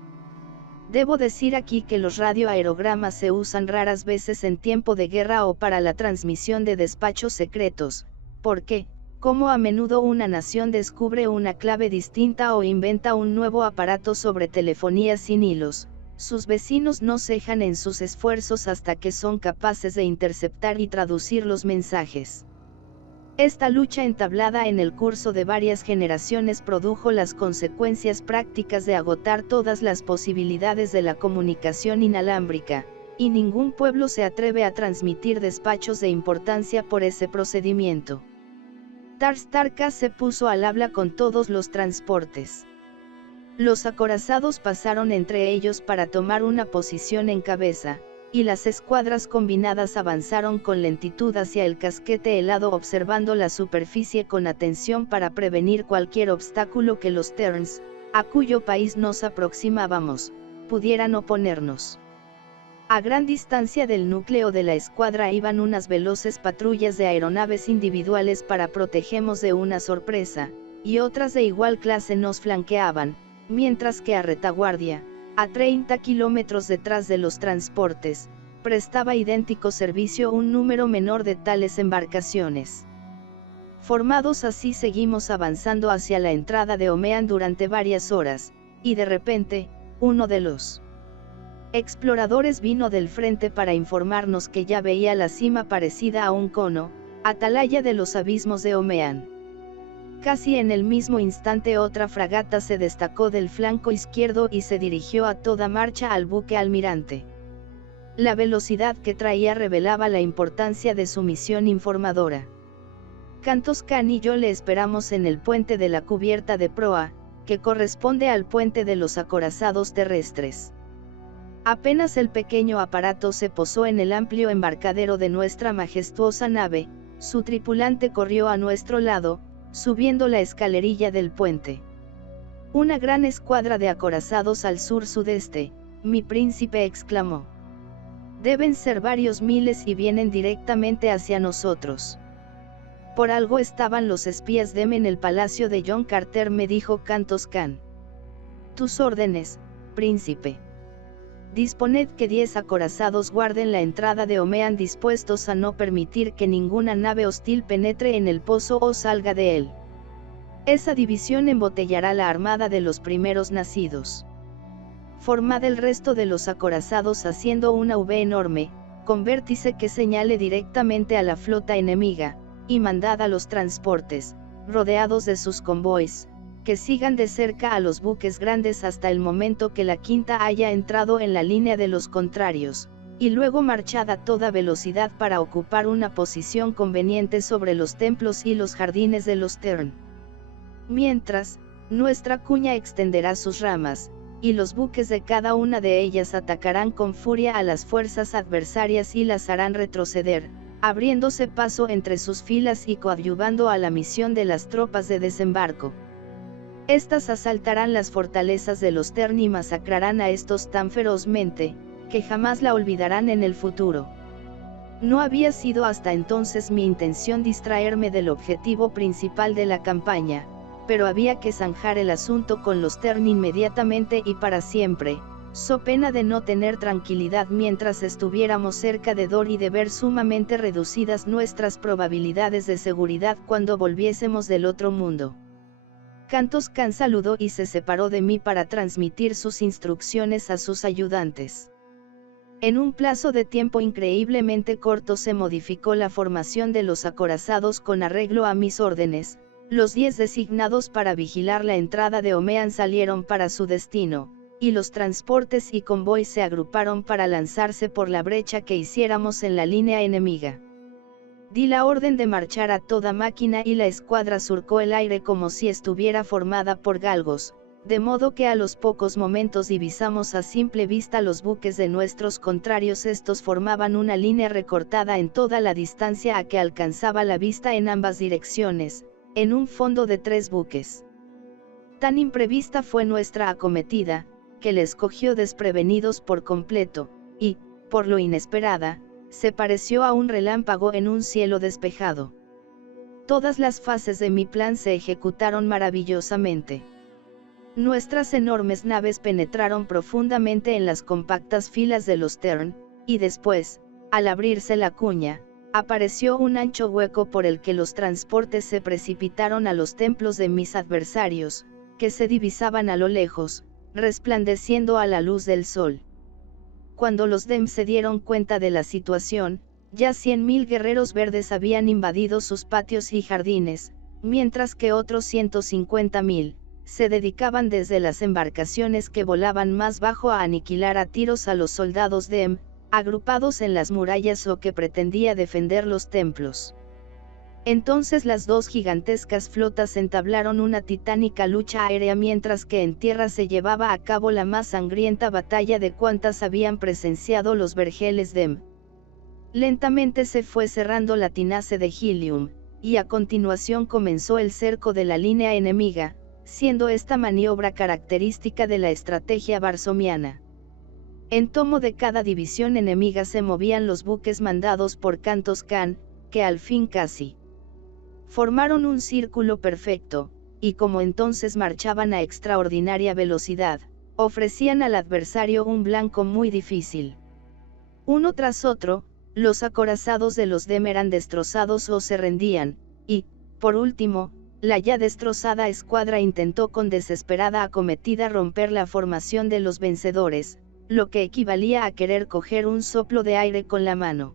Debo decir aquí que los radioaerogramas se usan raras veces en tiempo de guerra o para la transmisión de despachos secretos, porque, como a menudo una nación descubre una clave distinta o inventa un nuevo aparato sobre telefonía sin hilos, sus vecinos no cejan en sus esfuerzos hasta que son capaces de interceptar y traducir los mensajes. Esta lucha entablada en el curso de varias generaciones produjo las consecuencias prácticas de agotar todas las posibilidades de la comunicación inalámbrica, y ningún pueblo se atreve a transmitir despachos de importancia por ese procedimiento. Tars Tarkas se puso al habla con todos los transportes. Los acorazados pasaron entre ellos para tomar una posición en cabeza, y las escuadras combinadas avanzaron con lentitud hacia el casquete helado observando la superficie con atención para prevenir cualquier obstáculo que los Terns, a cuyo país nos aproximábamos, pudieran oponernos. A gran distancia del núcleo de la escuadra iban unas veloces patrullas de aeronaves individuales para protegernos de una sorpresa, y otras de igual clase nos flanqueaban, mientras que a retaguardia, a 30 kilómetros detrás de los transportes, prestaba idéntico servicio un número menor de tales embarcaciones. Formados así seguimos avanzando hacia la entrada de Omean durante varias horas, y de repente, uno de los exploradores vino del frente para informarnos que ya veía la cima parecida a un cono, atalaya de los abismos de Omean. Casi en el mismo instante otra fragata se destacó del flanco izquierdo y se dirigió a toda marcha al buque almirante. La velocidad que traía revelaba la importancia de su misión informadora. Kantos Kan y yo le esperamos en el puente de la cubierta de proa, que corresponde al puente de los acorazados terrestres. Apenas el pequeño aparato se posó en el amplio embarcadero de nuestra majestuosa nave, su tripulante corrió a nuestro lado, subiendo la escalerilla del puente. Una gran escuadra de acorazados al sur-sudeste, mi príncipe exclamó. Deben ser varios miles y vienen directamente hacia nosotros. Por algo estaban los espías Dem en el palacio de John Carter, me dijo Kantos Kan. Tus órdenes, príncipe. Disponed que 10 acorazados guarden la entrada de Omean, dispuestos a no permitir que ninguna nave hostil penetre en el pozo o salga de él. Esa división embotellará la armada de los primeros nacidos. Formad el resto de los acorazados haciendo una V enorme, con vértice que señale directamente a la flota enemiga, y mandad a los transportes, rodeados de sus convoys, que sigan de cerca a los buques grandes hasta el momento que la quinta haya entrado en la línea de los contrarios, y luego marchad a toda velocidad para ocupar una posición conveniente sobre los templos y los jardines de los Tern. Mientras, nuestra cuña extenderá sus ramas, y los buques de cada una de ellas atacarán con furia a las fuerzas adversarias y las harán retroceder, abriéndose paso entre sus filas y coadyuvando a la misión de las tropas de desembarco. Estas asaltarán las fortalezas de los Tern y masacrarán a estos tan ferozmente, que jamás la olvidarán en el futuro. No había sido hasta entonces mi intención distraerme del objetivo principal de la campaña, pero había que zanjar el asunto con los Tern inmediatamente y para siempre, so pena de no tener tranquilidad mientras estuviéramos cerca de Dor y de ver sumamente reducidas nuestras probabilidades de seguridad cuando volviésemos del otro mundo. Kantos Kan saludó y se separó de mí para transmitir sus instrucciones a sus ayudantes. En un plazo de tiempo increíblemente corto se modificó la formación de los acorazados con arreglo a mis órdenes. Los 10 designados para vigilar la entrada de Omean salieron para su destino, y los transportes y convoys se agruparon para lanzarse por la brecha que hiciéramos en la línea enemiga. Di la orden de marchar a toda máquina y la escuadra surcó el aire como si estuviera formada por galgos, de modo que a los pocos momentos divisamos a simple vista los buques de nuestros contrarios. Estos formaban una línea recortada en toda la distancia a que alcanzaba la vista en ambas direcciones, en un fondo de 3 buques. Tan imprevista fue nuestra acometida, que les cogió desprevenidos por completo, y, por lo inesperada, se pareció a un relámpago en un cielo despejado. Todas las fases de mi plan se ejecutaron maravillosamente. Nuestras enormes naves penetraron profundamente en las compactas filas de los Tern, y después, al abrirse la cuña, apareció un ancho hueco por el que los transportes se precipitaron a los templos de mis adversarios, que se divisaban a lo lejos, resplandeciendo a la luz del sol. Cuando los Dem se dieron cuenta de la situación, ya 100.000 guerreros verdes habían invadido sus patios y jardines, mientras que otros 150.000, se dedicaban desde las embarcaciones que volaban más bajo a aniquilar a tiros a los soldados Dem, agrupados en las murallas o que pretendía defender los templos. Entonces las 2 gigantescas flotas entablaron una titánica lucha aérea mientras que en tierra se llevaba a cabo la más sangrienta batalla de cuantas habían presenciado los vergeles Dem. Lentamente se fue cerrando la tinace de Helium, y a continuación comenzó el cerco de la línea enemiga, siendo esta maniobra característica de la estrategia varsomiana. En tomo de cada división enemiga se movían los buques mandados por Kantos Kan, que al fin casi formaron un círculo perfecto, y como entonces marchaban a extraordinaria velocidad, ofrecían al adversario un blanco muy difícil. Uno tras otro, los acorazados de los Dem eran destrozados o se rendían, y, por último, la ya destrozada escuadra intentó con desesperada acometida romper la formación de los vencedores, lo que equivalía a querer coger un soplo de aire con la mano.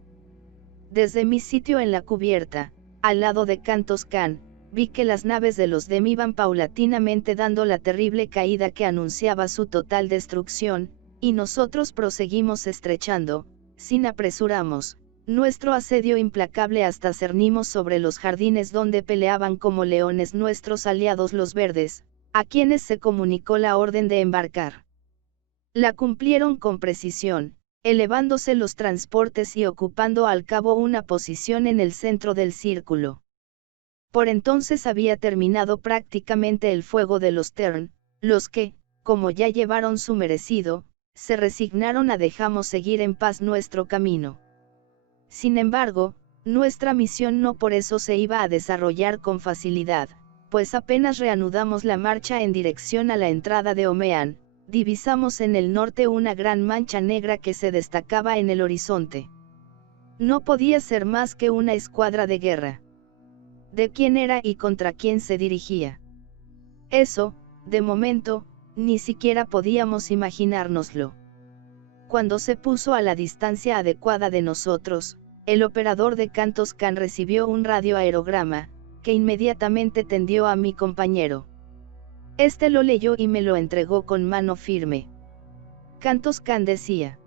Desde mi sitio en la cubierta, al lado de Kantos Kan, vi que las naves de los Dem iban paulatinamente dando la terrible caída que anunciaba su total destrucción, y nosotros proseguimos estrechando, sin apresuramos, nuestro asedio implacable hasta cernimos sobre los jardines donde peleaban como leones nuestros aliados los verdes, a quienes se comunicó la orden de embarcar. La cumplieron con precisión, elevándose los transportes y ocupando al cabo una posición en el centro del círculo. Por entonces había terminado prácticamente el fuego de los Tern, los que, como ya llevaron su merecido, se resignaron a dejarnos seguir en paz nuestro camino. Sin embargo, nuestra misión no por eso se iba a desarrollar con facilidad, pues apenas reanudamos la marcha en dirección a la entrada de Omeán, divisamos en el norte una gran mancha negra que se destacaba en el horizonte. No podía ser más que una escuadra de guerra. ¿De quién era y contra quién se dirigía? Eso, de momento, ni siquiera podíamos imaginárnoslo. Cuando se puso a la distancia adecuada de nosotros, el operador de Cantos Can recibió un radioaerograma, que inmediatamente tendió a mi compañero. Este lo leyó y me lo entregó con mano firme. Cantos Can decía: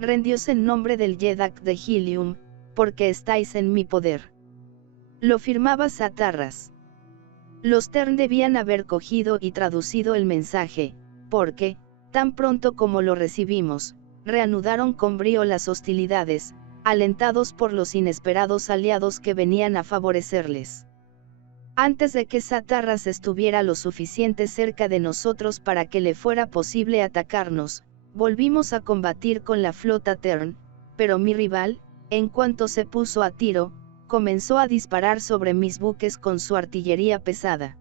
«Rendíos en nombre del Yedak de Helium, porque estáis en mi poder». Lo firmaba Satarras. Los Tern debían haber cogido y traducido el mensaje, porque, tan pronto como lo recibimos, reanudaron con brío las hostilidades, alentados por los inesperados aliados que venían a favorecerles. Antes de que Satarras estuviera lo suficiente cerca de nosotros para que le fuera posible atacarnos, volvimos a combatir con la flota Tern, pero mi rival, en cuanto se puso a tiro, comenzó a disparar sobre mis buques con su artillería pesada.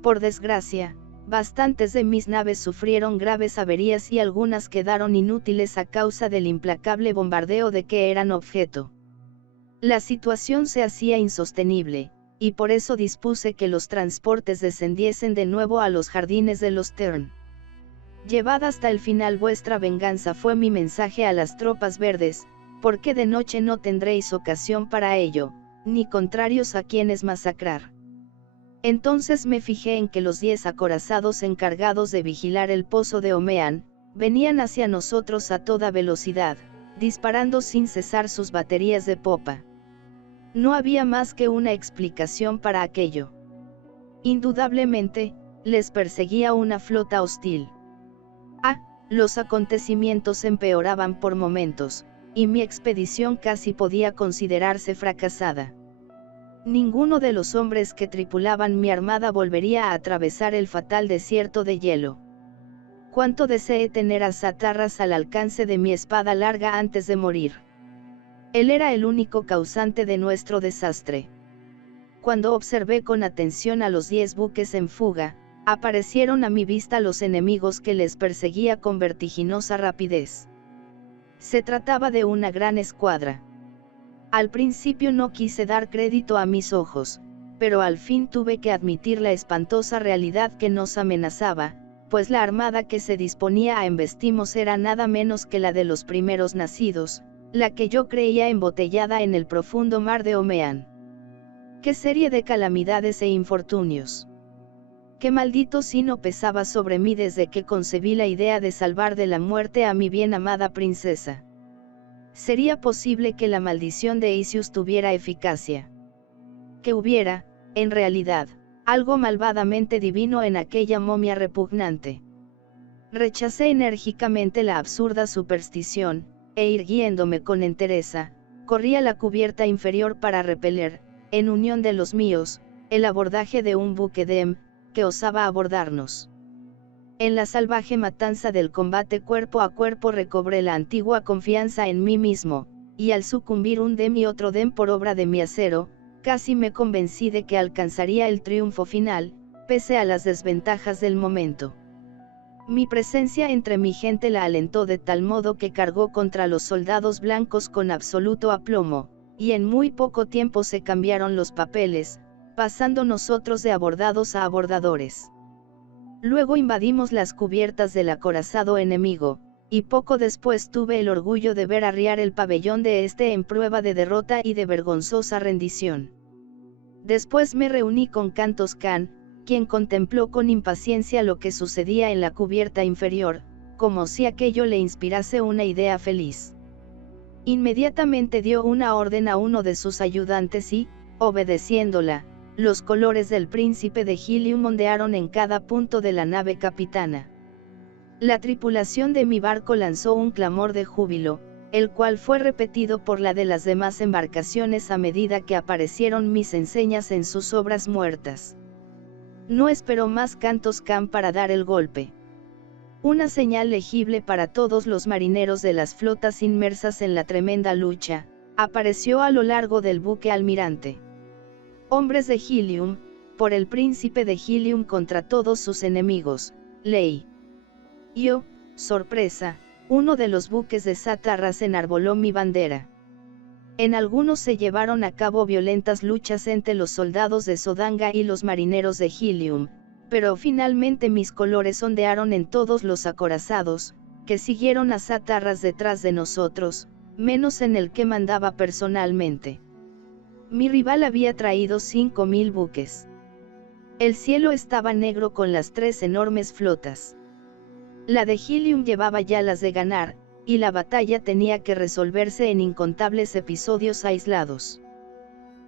Por desgracia, bastantes de mis naves sufrieron graves averías y algunas quedaron inútiles a causa del implacable bombardeo de que eran objeto. La situación se hacía insostenible, y por eso dispuse que los transportes descendiesen de nuevo a los jardines de los Tern. «Llevad hasta el final vuestra venganza», fue mi mensaje a las tropas verdes, «porque de noche no tendréis ocasión para ello, ni contrarios a quienes masacrar». Entonces me fijé en que los 10 acorazados encargados de vigilar el pozo de Omeán, venían hacia nosotros a toda velocidad, disparando sin cesar sus baterías de popa. No había más que una explicación para aquello. Indudablemente, les perseguía una flota hostil. Los acontecimientos empeoraban por momentos, y mi expedición casi podía considerarse fracasada. Ninguno de los hombres que tripulaban mi armada volvería a atravesar el fatal desierto de hielo. Cuánto deseé tener a Satarras al alcance de mi espada larga antes de morir. Él era el único causante de nuestro desastre. Cuando observé con atención a los 10 buques en fuga, aparecieron a mi vista los enemigos que les perseguía con vertiginosa rapidez. Se trataba de una gran escuadra. Al principio no quise dar crédito a mis ojos, pero al fin tuve que admitir la espantosa realidad que nos amenazaba, pues la armada que se disponía a embestirnos era nada menos que la de los primeros nacidos, la que yo creía embotellada en el profundo mar de Omeán. ¡Qué serie de calamidades e infortunios! ¡Qué maldito sino pesaba sobre mí desde que concebí la idea de salvar de la muerte a mi bien amada princesa! ¿Sería posible que la maldición de Isius tuviera eficacia? Que hubiera, en realidad, algo malvadamente divino en aquella momia repugnante. Rechacé enérgicamente la absurda superstición, e irguiéndome con entereza, corrí a la cubierta inferior para repeler, en unión de los míos, el abordaje de un buque que osaba abordarnos. En la salvaje matanza del combate cuerpo a cuerpo recobré la antigua confianza en mí mismo, y al sucumbir un y otro por obra de mi acero, casi me convencí de que alcanzaría el triunfo final, pese a las desventajas del momento. Mi presencia entre mi gente la alentó de tal modo que cargó contra los soldados blancos con absoluto aplomo, y en muy poco tiempo se cambiaron los papeles, pasando nosotros de abordados a abordadores. Luego invadimos las cubiertas del acorazado enemigo, y poco después tuve el orgullo de ver arriar el pabellón de este en prueba de derrota y de vergonzosa rendición. Después me reuní con Cantos Can, quien contempló con impaciencia lo que sucedía en la cubierta inferior, como si aquello le inspirase una idea feliz. Inmediatamente dio una orden a uno de sus ayudantes y, obedeciéndola, los colores del príncipe de Helium ondearon en cada punto de la nave capitana. La tripulación de mi barco lanzó un clamor de júbilo, el cual fue repetido por la de las demás embarcaciones a medida que aparecieron mis enseñas en sus obras muertas. No esperó más Cantos Can para dar el golpe. Una señal legible para todos los marineros de las flotas inmersas en la tremenda lucha, apareció a lo largo del buque almirante. Hombres de Helium, por el príncipe de Helium contra todos sus enemigos, leí. Yo, sorpresa, uno de los buques de Satarras enarboló mi bandera. En algunos se llevaron a cabo violentas luchas entre los soldados de Sodanga y los marineros de Helium, pero finalmente mis colores ondearon en todos los acorazados, que siguieron a Satarras detrás de nosotros, menos en el que mandaba personalmente. Mi rival había traído 5.000 buques. El cielo estaba negro con las 3 enormes flotas. La de Helium llevaba ya las de ganar, y la batalla tenía que resolverse en incontables episodios aislados.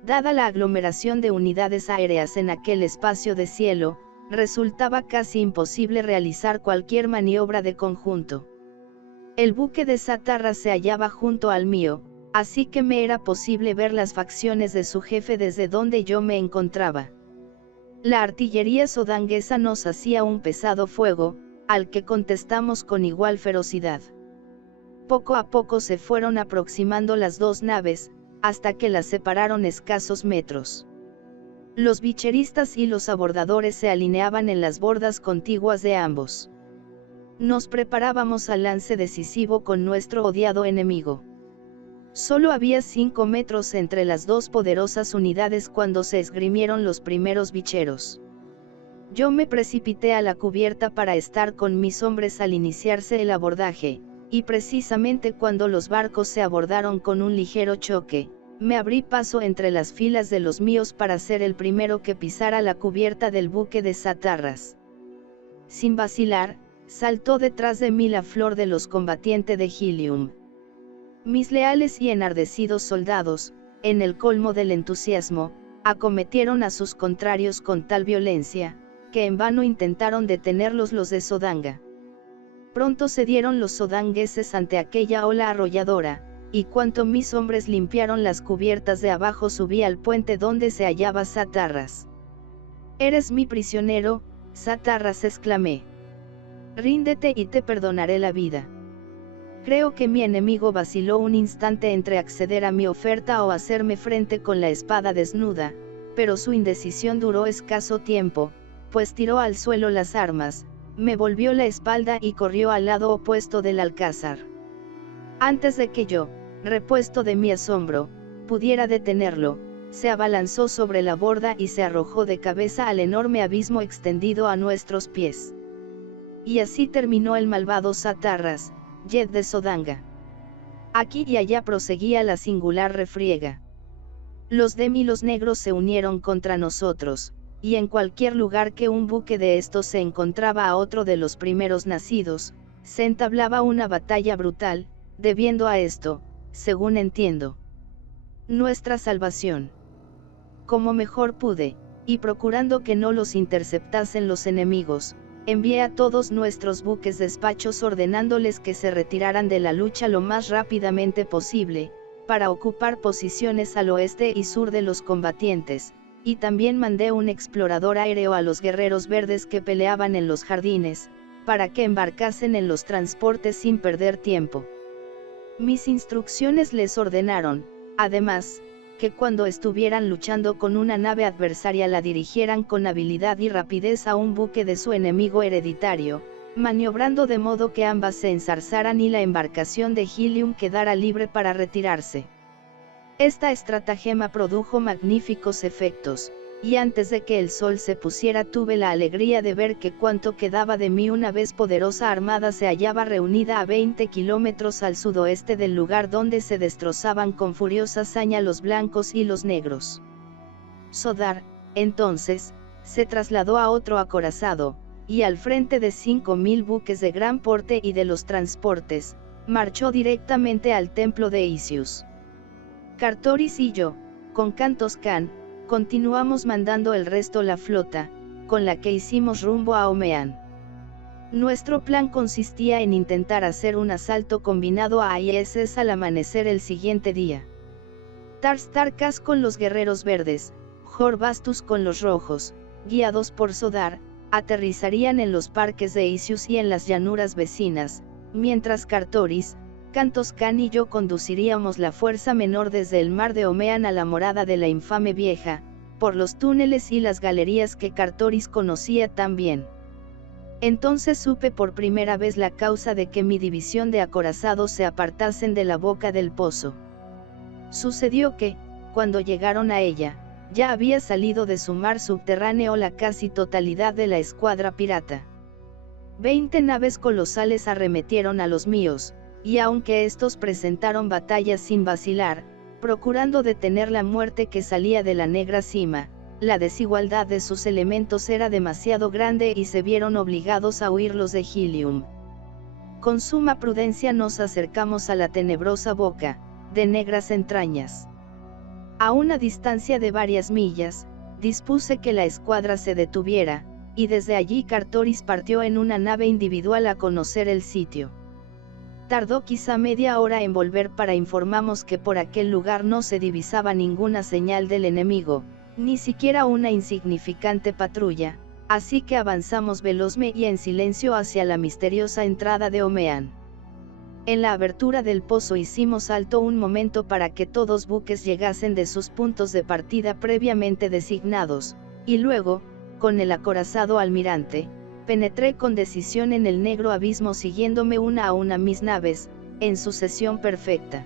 Dada la aglomeración de unidades aéreas en aquel espacio de cielo, resultaba casi imposible realizar cualquier maniobra de conjunto. El buque de Satarras se hallaba junto al mío, así que me era posible ver las facciones de su jefe desde donde yo me encontraba. La artillería sodanguesa nos hacía un pesado fuego, al que contestamos con igual ferocidad. Poco a poco se fueron aproximando las 2 naves, hasta que las separaron escasos metros. Los bicheristas y los abordadores se alineaban en las bordas contiguas de ambos. Nos preparábamos al lance decisivo con nuestro odiado enemigo. Solo había 5 metros entre las 2 poderosas unidades cuando se esgrimieron los primeros bicheros. Yo me precipité a la cubierta para estar con mis hombres al iniciarse el abordaje, y precisamente cuando los barcos se abordaron con un ligero choque, me abrí paso entre las filas de los míos para ser el primero que pisara la cubierta del buque de Satarras. Sin vacilar, saltó detrás de mí la flor de los combatientes de Helium. Mis leales y enardecidos soldados, en el colmo del entusiasmo, acometieron a sus contrarios con tal violencia, que en vano intentaron detenerlos los de Sodanga. Pronto cedieron los sodangueses ante aquella ola arrolladora, y cuanto mis hombres limpiaron las cubiertas de abajo subí al puente donde se hallaba Satarras. «Eres mi prisionero, Satarras», exclamé. «Ríndete y te perdonaré la vida». Creo que mi enemigo vaciló un instante entre acceder a mi oferta o hacerme frente con la espada desnuda, pero su indecisión duró escaso tiempo, pues tiró al suelo las armas, me volvió la espalda y corrió al lado opuesto del alcázar. Antes de que yo, repuesto de mi asombro, pudiera detenerlo, se abalanzó sobre la borda y se arrojó de cabeza al enorme abismo extendido a nuestros pies. Y así terminó el malvado Satarras, Yed de Sodanga. Aquí y allá proseguía la singular refriega. Los Demilos negros se unieron contra nosotros, y en cualquier lugar que un buque de estos se encontraba a otro de los primeros nacidos, se entablaba una batalla brutal, debiendo a esto, según entiendo, nuestra salvación. Como mejor pude, y procurando que no los interceptasen los enemigos, envié a todos nuestros buques despachos ordenándoles que se retiraran de la lucha lo más rápidamente posible, para ocupar posiciones al oeste y sur de los combatientes, y también mandé un explorador aéreo a los guerreros verdes que peleaban en los jardines, para que embarcasen en los transportes sin perder tiempo. Mis instrucciones les ordenaron, además, que cuando estuvieran luchando con una nave adversaria la dirigieran con habilidad y rapidez a un buque de su enemigo hereditario, maniobrando de modo que ambas se enzarzaran y la embarcación de Helium quedara libre para retirarse. Esta estratagema produjo magníficos efectos, y antes de que el sol se pusiera tuve la alegría de ver que cuanto quedaba de mí una vez poderosa armada se hallaba reunida a 20 kilómetros al sudoeste del lugar donde se destrozaban con furiosa saña los blancos y los negros. Sodar, entonces, se trasladó a otro acorazado, y al frente de 5.000 buques de gran porte y de los transportes, marchó directamente al templo de Isius. Cartoris y yo, con Cantos Can, continuamos mandando el resto la flota, con la que hicimos rumbo a Omeán. Nuestro plan consistía en intentar hacer un asalto combinado a ISS al amanecer el siguiente día. Tars Tarkas con los guerreros verdes, Jorbastus con los rojos, guiados por Sodar, aterrizarían en los parques de Isius y en las llanuras vecinas, mientras Cartoris, Cantoscan y yo conduciríamos la fuerza menor desde el mar de Omean a la morada de la infame vieja, por los túneles y las galerías que Cartoris conocía tan bien. Entonces supe por primera vez la causa de que mi división de acorazados se apartasen de la boca del pozo. Sucedió que, cuando llegaron a ella, ya había salido de su mar subterráneo la casi totalidad de la escuadra pirata. 20 naves colosales arremetieron a los míos, y aunque estos presentaron batallas sin vacilar, procurando detener la muerte que salía de la negra cima, la desigualdad de sus elementos era demasiado grande y se vieron obligados a huir los de Helium. Con suma prudencia nos acercamos a la tenebrosa boca, de negras entrañas. A una distancia de varias millas, dispuse que la escuadra se detuviera, y desde allí Cartoris partió en una nave individual a conocer el sitio. Tardó quizá media hora en volver para informarnos que por aquel lugar no se divisaba ninguna señal del enemigo, ni siquiera una insignificante patrulla, así que avanzamos velozme y en silencio hacia la misteriosa entrada de Omean. En la abertura del pozo hicimos alto un momento para que todos buques llegasen de sus puntos de partida previamente designados, y luego, con el acorazado almirante, penetré con decisión en el negro abismo siguiéndome una a una mis naves, en sucesión perfecta.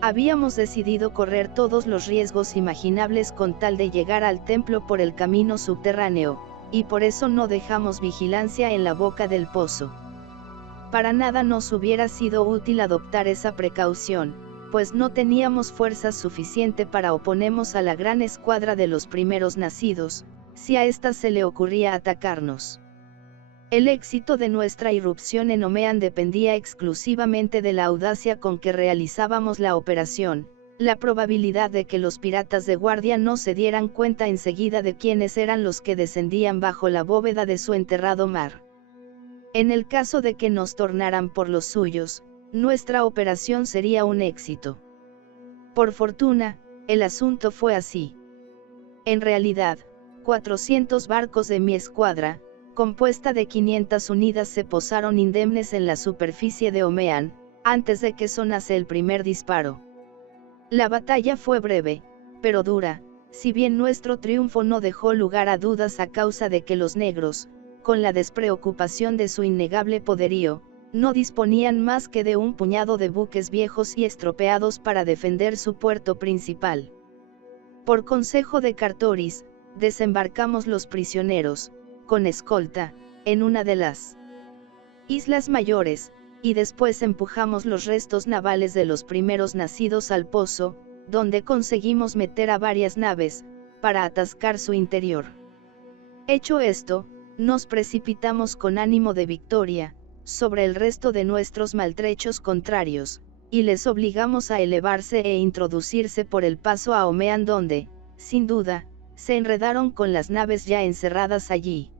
Habíamos decidido correr todos los riesgos imaginables con tal de llegar al templo por el camino subterráneo, y por eso no dejamos vigilancia en la boca del pozo. Para nada nos hubiera sido útil adoptar esa precaución, pues no teníamos fuerza suficiente para oponernos a la gran escuadra de los primeros nacidos, si a ésta se le ocurría atacarnos. El éxito de nuestra irrupción en Omean dependía exclusivamente de la audacia con que realizábamos la operación, la probabilidad de que los piratas de guardia no se dieran cuenta enseguida de quiénes eran los que descendían bajo la bóveda de su enterrado mar. En el caso de que nos tornaran por los suyos, nuestra operación sería un éxito. Por fortuna, el asunto fue así. En realidad, 400 barcos de mi escuadra, compuesta de 500 unidades, se posaron indemnes en la superficie de Omean, antes de que sonase el primer disparo. La batalla fue breve, pero dura, si bien nuestro triunfo no dejó lugar a dudas a causa de que los negros, con la despreocupación de su innegable poderío, no disponían más que de un puñado de buques viejos y estropeados para defender su puerto principal. Por consejo de Cartoris, desembarcamos los prisioneros, con escolta, en una de las islas mayores, y después empujamos los restos navales de los primeros nacidos al pozo, donde conseguimos meter a varias naves, para atascar su interior. Hecho esto, nos precipitamos con ánimo de victoria, sobre el resto de nuestros maltrechos contrarios, y les obligamos a elevarse e introducirse por el paso a Omean donde, sin duda, se enredaron con las naves ya encerradas allí.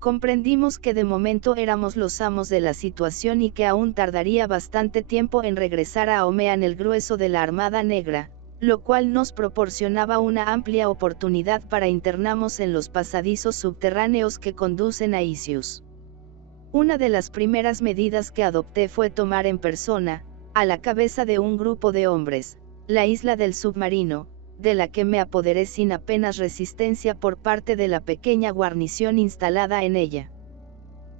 Comprendimos que de momento éramos los amos de la situación y que aún tardaría bastante tiempo en regresar a Omean el grueso de la Armada Negra, lo cual nos proporcionaba una amplia oportunidad para internarnos en los pasadizos subterráneos que conducen a Isius. Una de las primeras medidas que adopté fue tomar en persona, a la cabeza de un grupo de hombres, la isla del submarino, de la que me apoderé sin apenas resistencia por parte de la pequeña guarnición instalada en ella.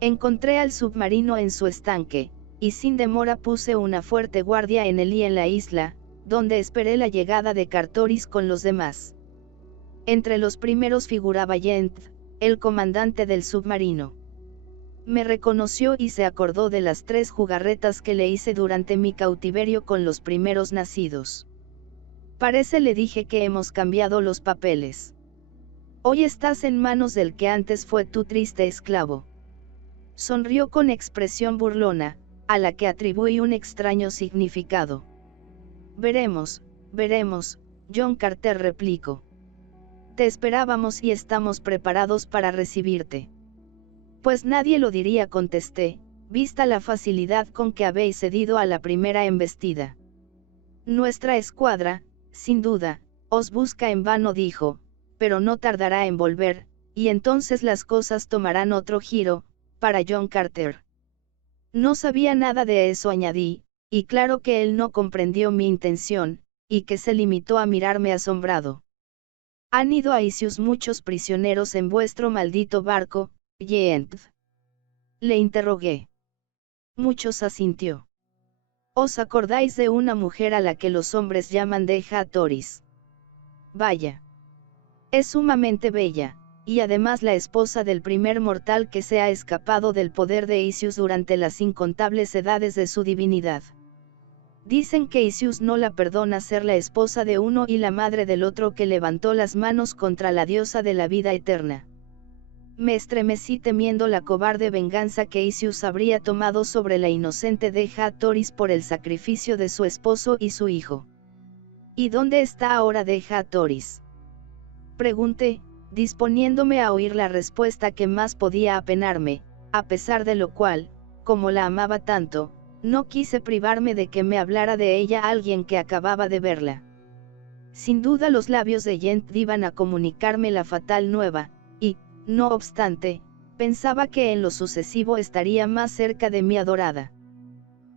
Encontré al submarino en su estanque, y sin demora puse una fuerte guardia en él y en la isla, donde esperé la llegada de Cartoris con los demás. Entre los primeros figuraba Yent, el comandante del submarino. Me reconoció y se acordó de las 3 jugarretas que le hice durante mi cautiverio con los primeros nacidos. Parece, le dije, que hemos cambiado los papeles. Hoy estás en manos del que antes fue tu triste esclavo. Sonrió con expresión burlona, a la que atribuí un extraño significado. Veremos, John Carter replicó. Te esperábamos y estamos preparados para recibirte. Pues nadie lo diría, contesté, vista la facilidad con que habéis cedido a la primera embestida. Nuestra escuadra, sin duda, os busca en vano, dijo, pero no tardará en volver, y entonces las cosas tomarán otro giro, para John Carter. No sabía nada de eso, añadí, y claro que él no comprendió mi intención, y que se limitó a mirarme asombrado. ¿Han ido a Isius muchos prisioneros en vuestro maldito barco, Yent? Le interrogué. Muchos, asintió. ¿Os acordáis de una mujer a la que los hombres llaman Deja Toris? Vaya. Es sumamente bella, y además la esposa del primer mortal que se ha escapado del poder de Isius durante las incontables edades de su divinidad. Dicen que Isius no la perdona ser la esposa de uno y la madre del otro, que levantó las manos contra la diosa de la vida eterna. Me estremecí temiendo la cobarde venganza que Isius habría tomado sobre la inocente Deja Toris por el sacrificio de su esposo y su hijo. ¿Y dónde está ahora Deja Toris?, pregunté, disponiéndome a oír la respuesta que más podía apenarme, a pesar de lo cual, como la amaba tanto, no quise privarme de que me hablara de ella alguien que acababa de verla. Sin duda los labios de Yent iban a comunicarme la fatal nueva, y, no obstante, pensaba que en lo sucesivo estaría más cerca de mi adorada.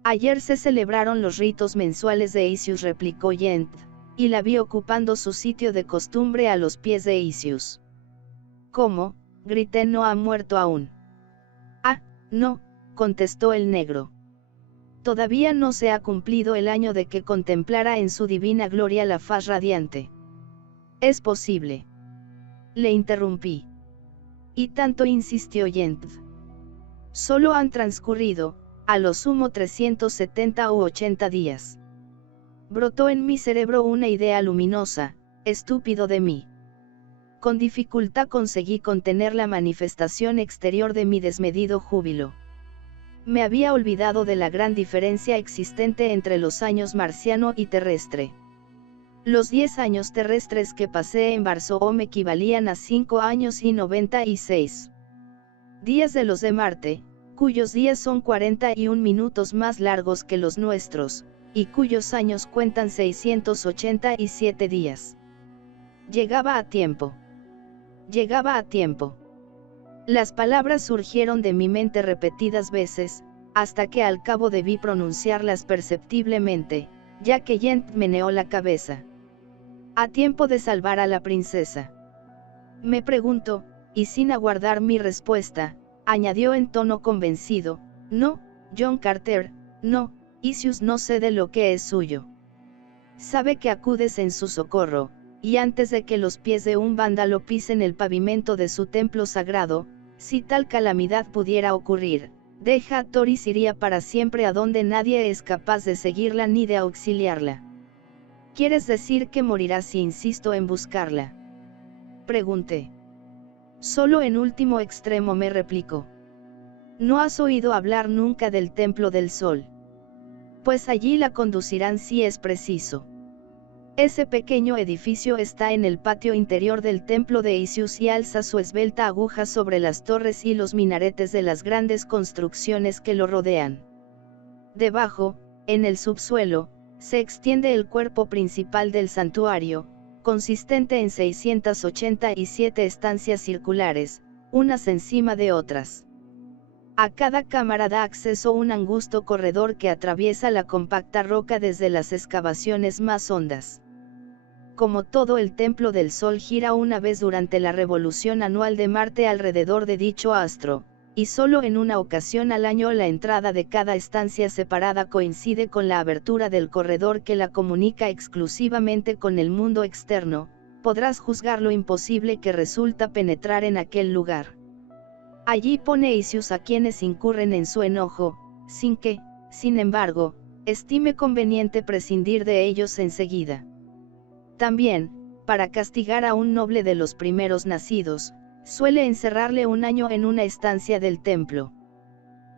Ayer se celebraron los ritos mensuales de Isius, replicó Yent, y la vi ocupando su sitio de costumbre a los pies de Isius. ¿Cómo?, grité, ¿no ha muerto aún? Ah, no, contestó el negro. Todavía no se ha cumplido el año de que contemplara en su divina gloria la faz radiante. ¿Es posible?, le interrumpí. Y tanto, insistió Yent. Solo han transcurrido, a lo sumo 370 u 80 días. Brotó en mi cerebro una idea luminosa, estúpido de mí. Con dificultad conseguí contener la manifestación exterior de mi desmedido júbilo. Me había olvidado de la gran diferencia existente entre los años marciano y terrestre. Los 10 años terrestres que pasé en Barsoom equivalían a 5 años y 96 días de los de Marte, cuyos días son 41 minutos más largos que los nuestros, y cuyos años cuentan 687 días. Llegaba a tiempo. Llegaba a tiempo. Las palabras surgieron de mi mente repetidas veces, hasta que al cabo debí pronunciarlas perceptiblemente, ya que Yent meneó la cabeza. A tiempo de salvar a la princesa. Me preguntó, y sin aguardar mi respuesta, añadió en tono convencido, no, John Carter, no, Isius no cede lo que es suyo. Sabe que acudes en su socorro, y antes de que los pies de un vándalo pisen el pavimento de su templo sagrado, si tal calamidad pudiera ocurrir, Deja Toris iría para siempre a donde nadie es capaz de seguirla ni de auxiliarla. ¿Quieres decir que morirá si insisto en buscarla?, pregunté. Solo en último extremo, me replicó. ¿No has oído hablar nunca del Templo del Sol? Pues allí la conducirán si es preciso. Ese pequeño edificio está en el patio interior del templo de Isius y alza su esbelta aguja sobre las torres y los minaretes de las grandes construcciones que lo rodean. Debajo, en el subsuelo, se extiende el cuerpo principal del santuario, consistente en 687 estancias circulares, unas encima de otras. A cada cámara da acceso un angosto corredor que atraviesa la compacta roca desde las excavaciones más hondas. Como todo el Templo del Sol gira una vez durante la revolución anual de Marte alrededor de dicho astro, y solo en una ocasión al año la entrada de cada estancia separada coincide con la abertura del corredor que la comunica exclusivamente con el mundo externo, podrás juzgar lo imposible que resulta penetrar en aquel lugar. Allí pone Isius a quienes incurren en su enojo, sin que, sin embargo, estime conveniente prescindir de ellos enseguida. También, para castigar a un noble de los primeros nacidos, suele encerrarle un año en una estancia del templo.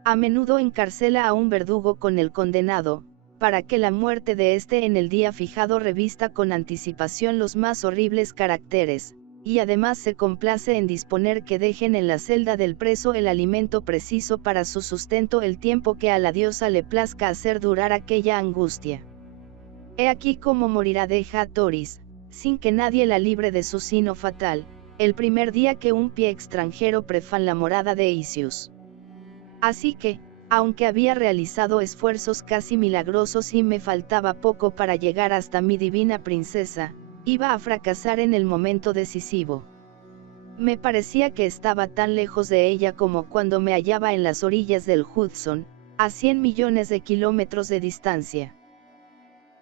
A menudo encarcela a un verdugo con el condenado, para que la muerte de éste en el día fijado revista con anticipación los más horribles caracteres, y además se complace en disponer que dejen en la celda del preso el alimento preciso para su sustento el tiempo que a la diosa le plazca hacer durar aquella angustia. He aquí cómo morirá Deja Toris, sin que nadie la libre de su sino fatal, el primer día que un pie extranjero prefan la morada de Isius. Así que, aunque había realizado esfuerzos casi milagrosos y me faltaba poco para llegar hasta mi divina princesa, iba a fracasar en el momento decisivo. Me parecía que estaba tan lejos de ella como cuando me hallaba en las orillas del Hudson, a 100 millones de kilómetros de distancia.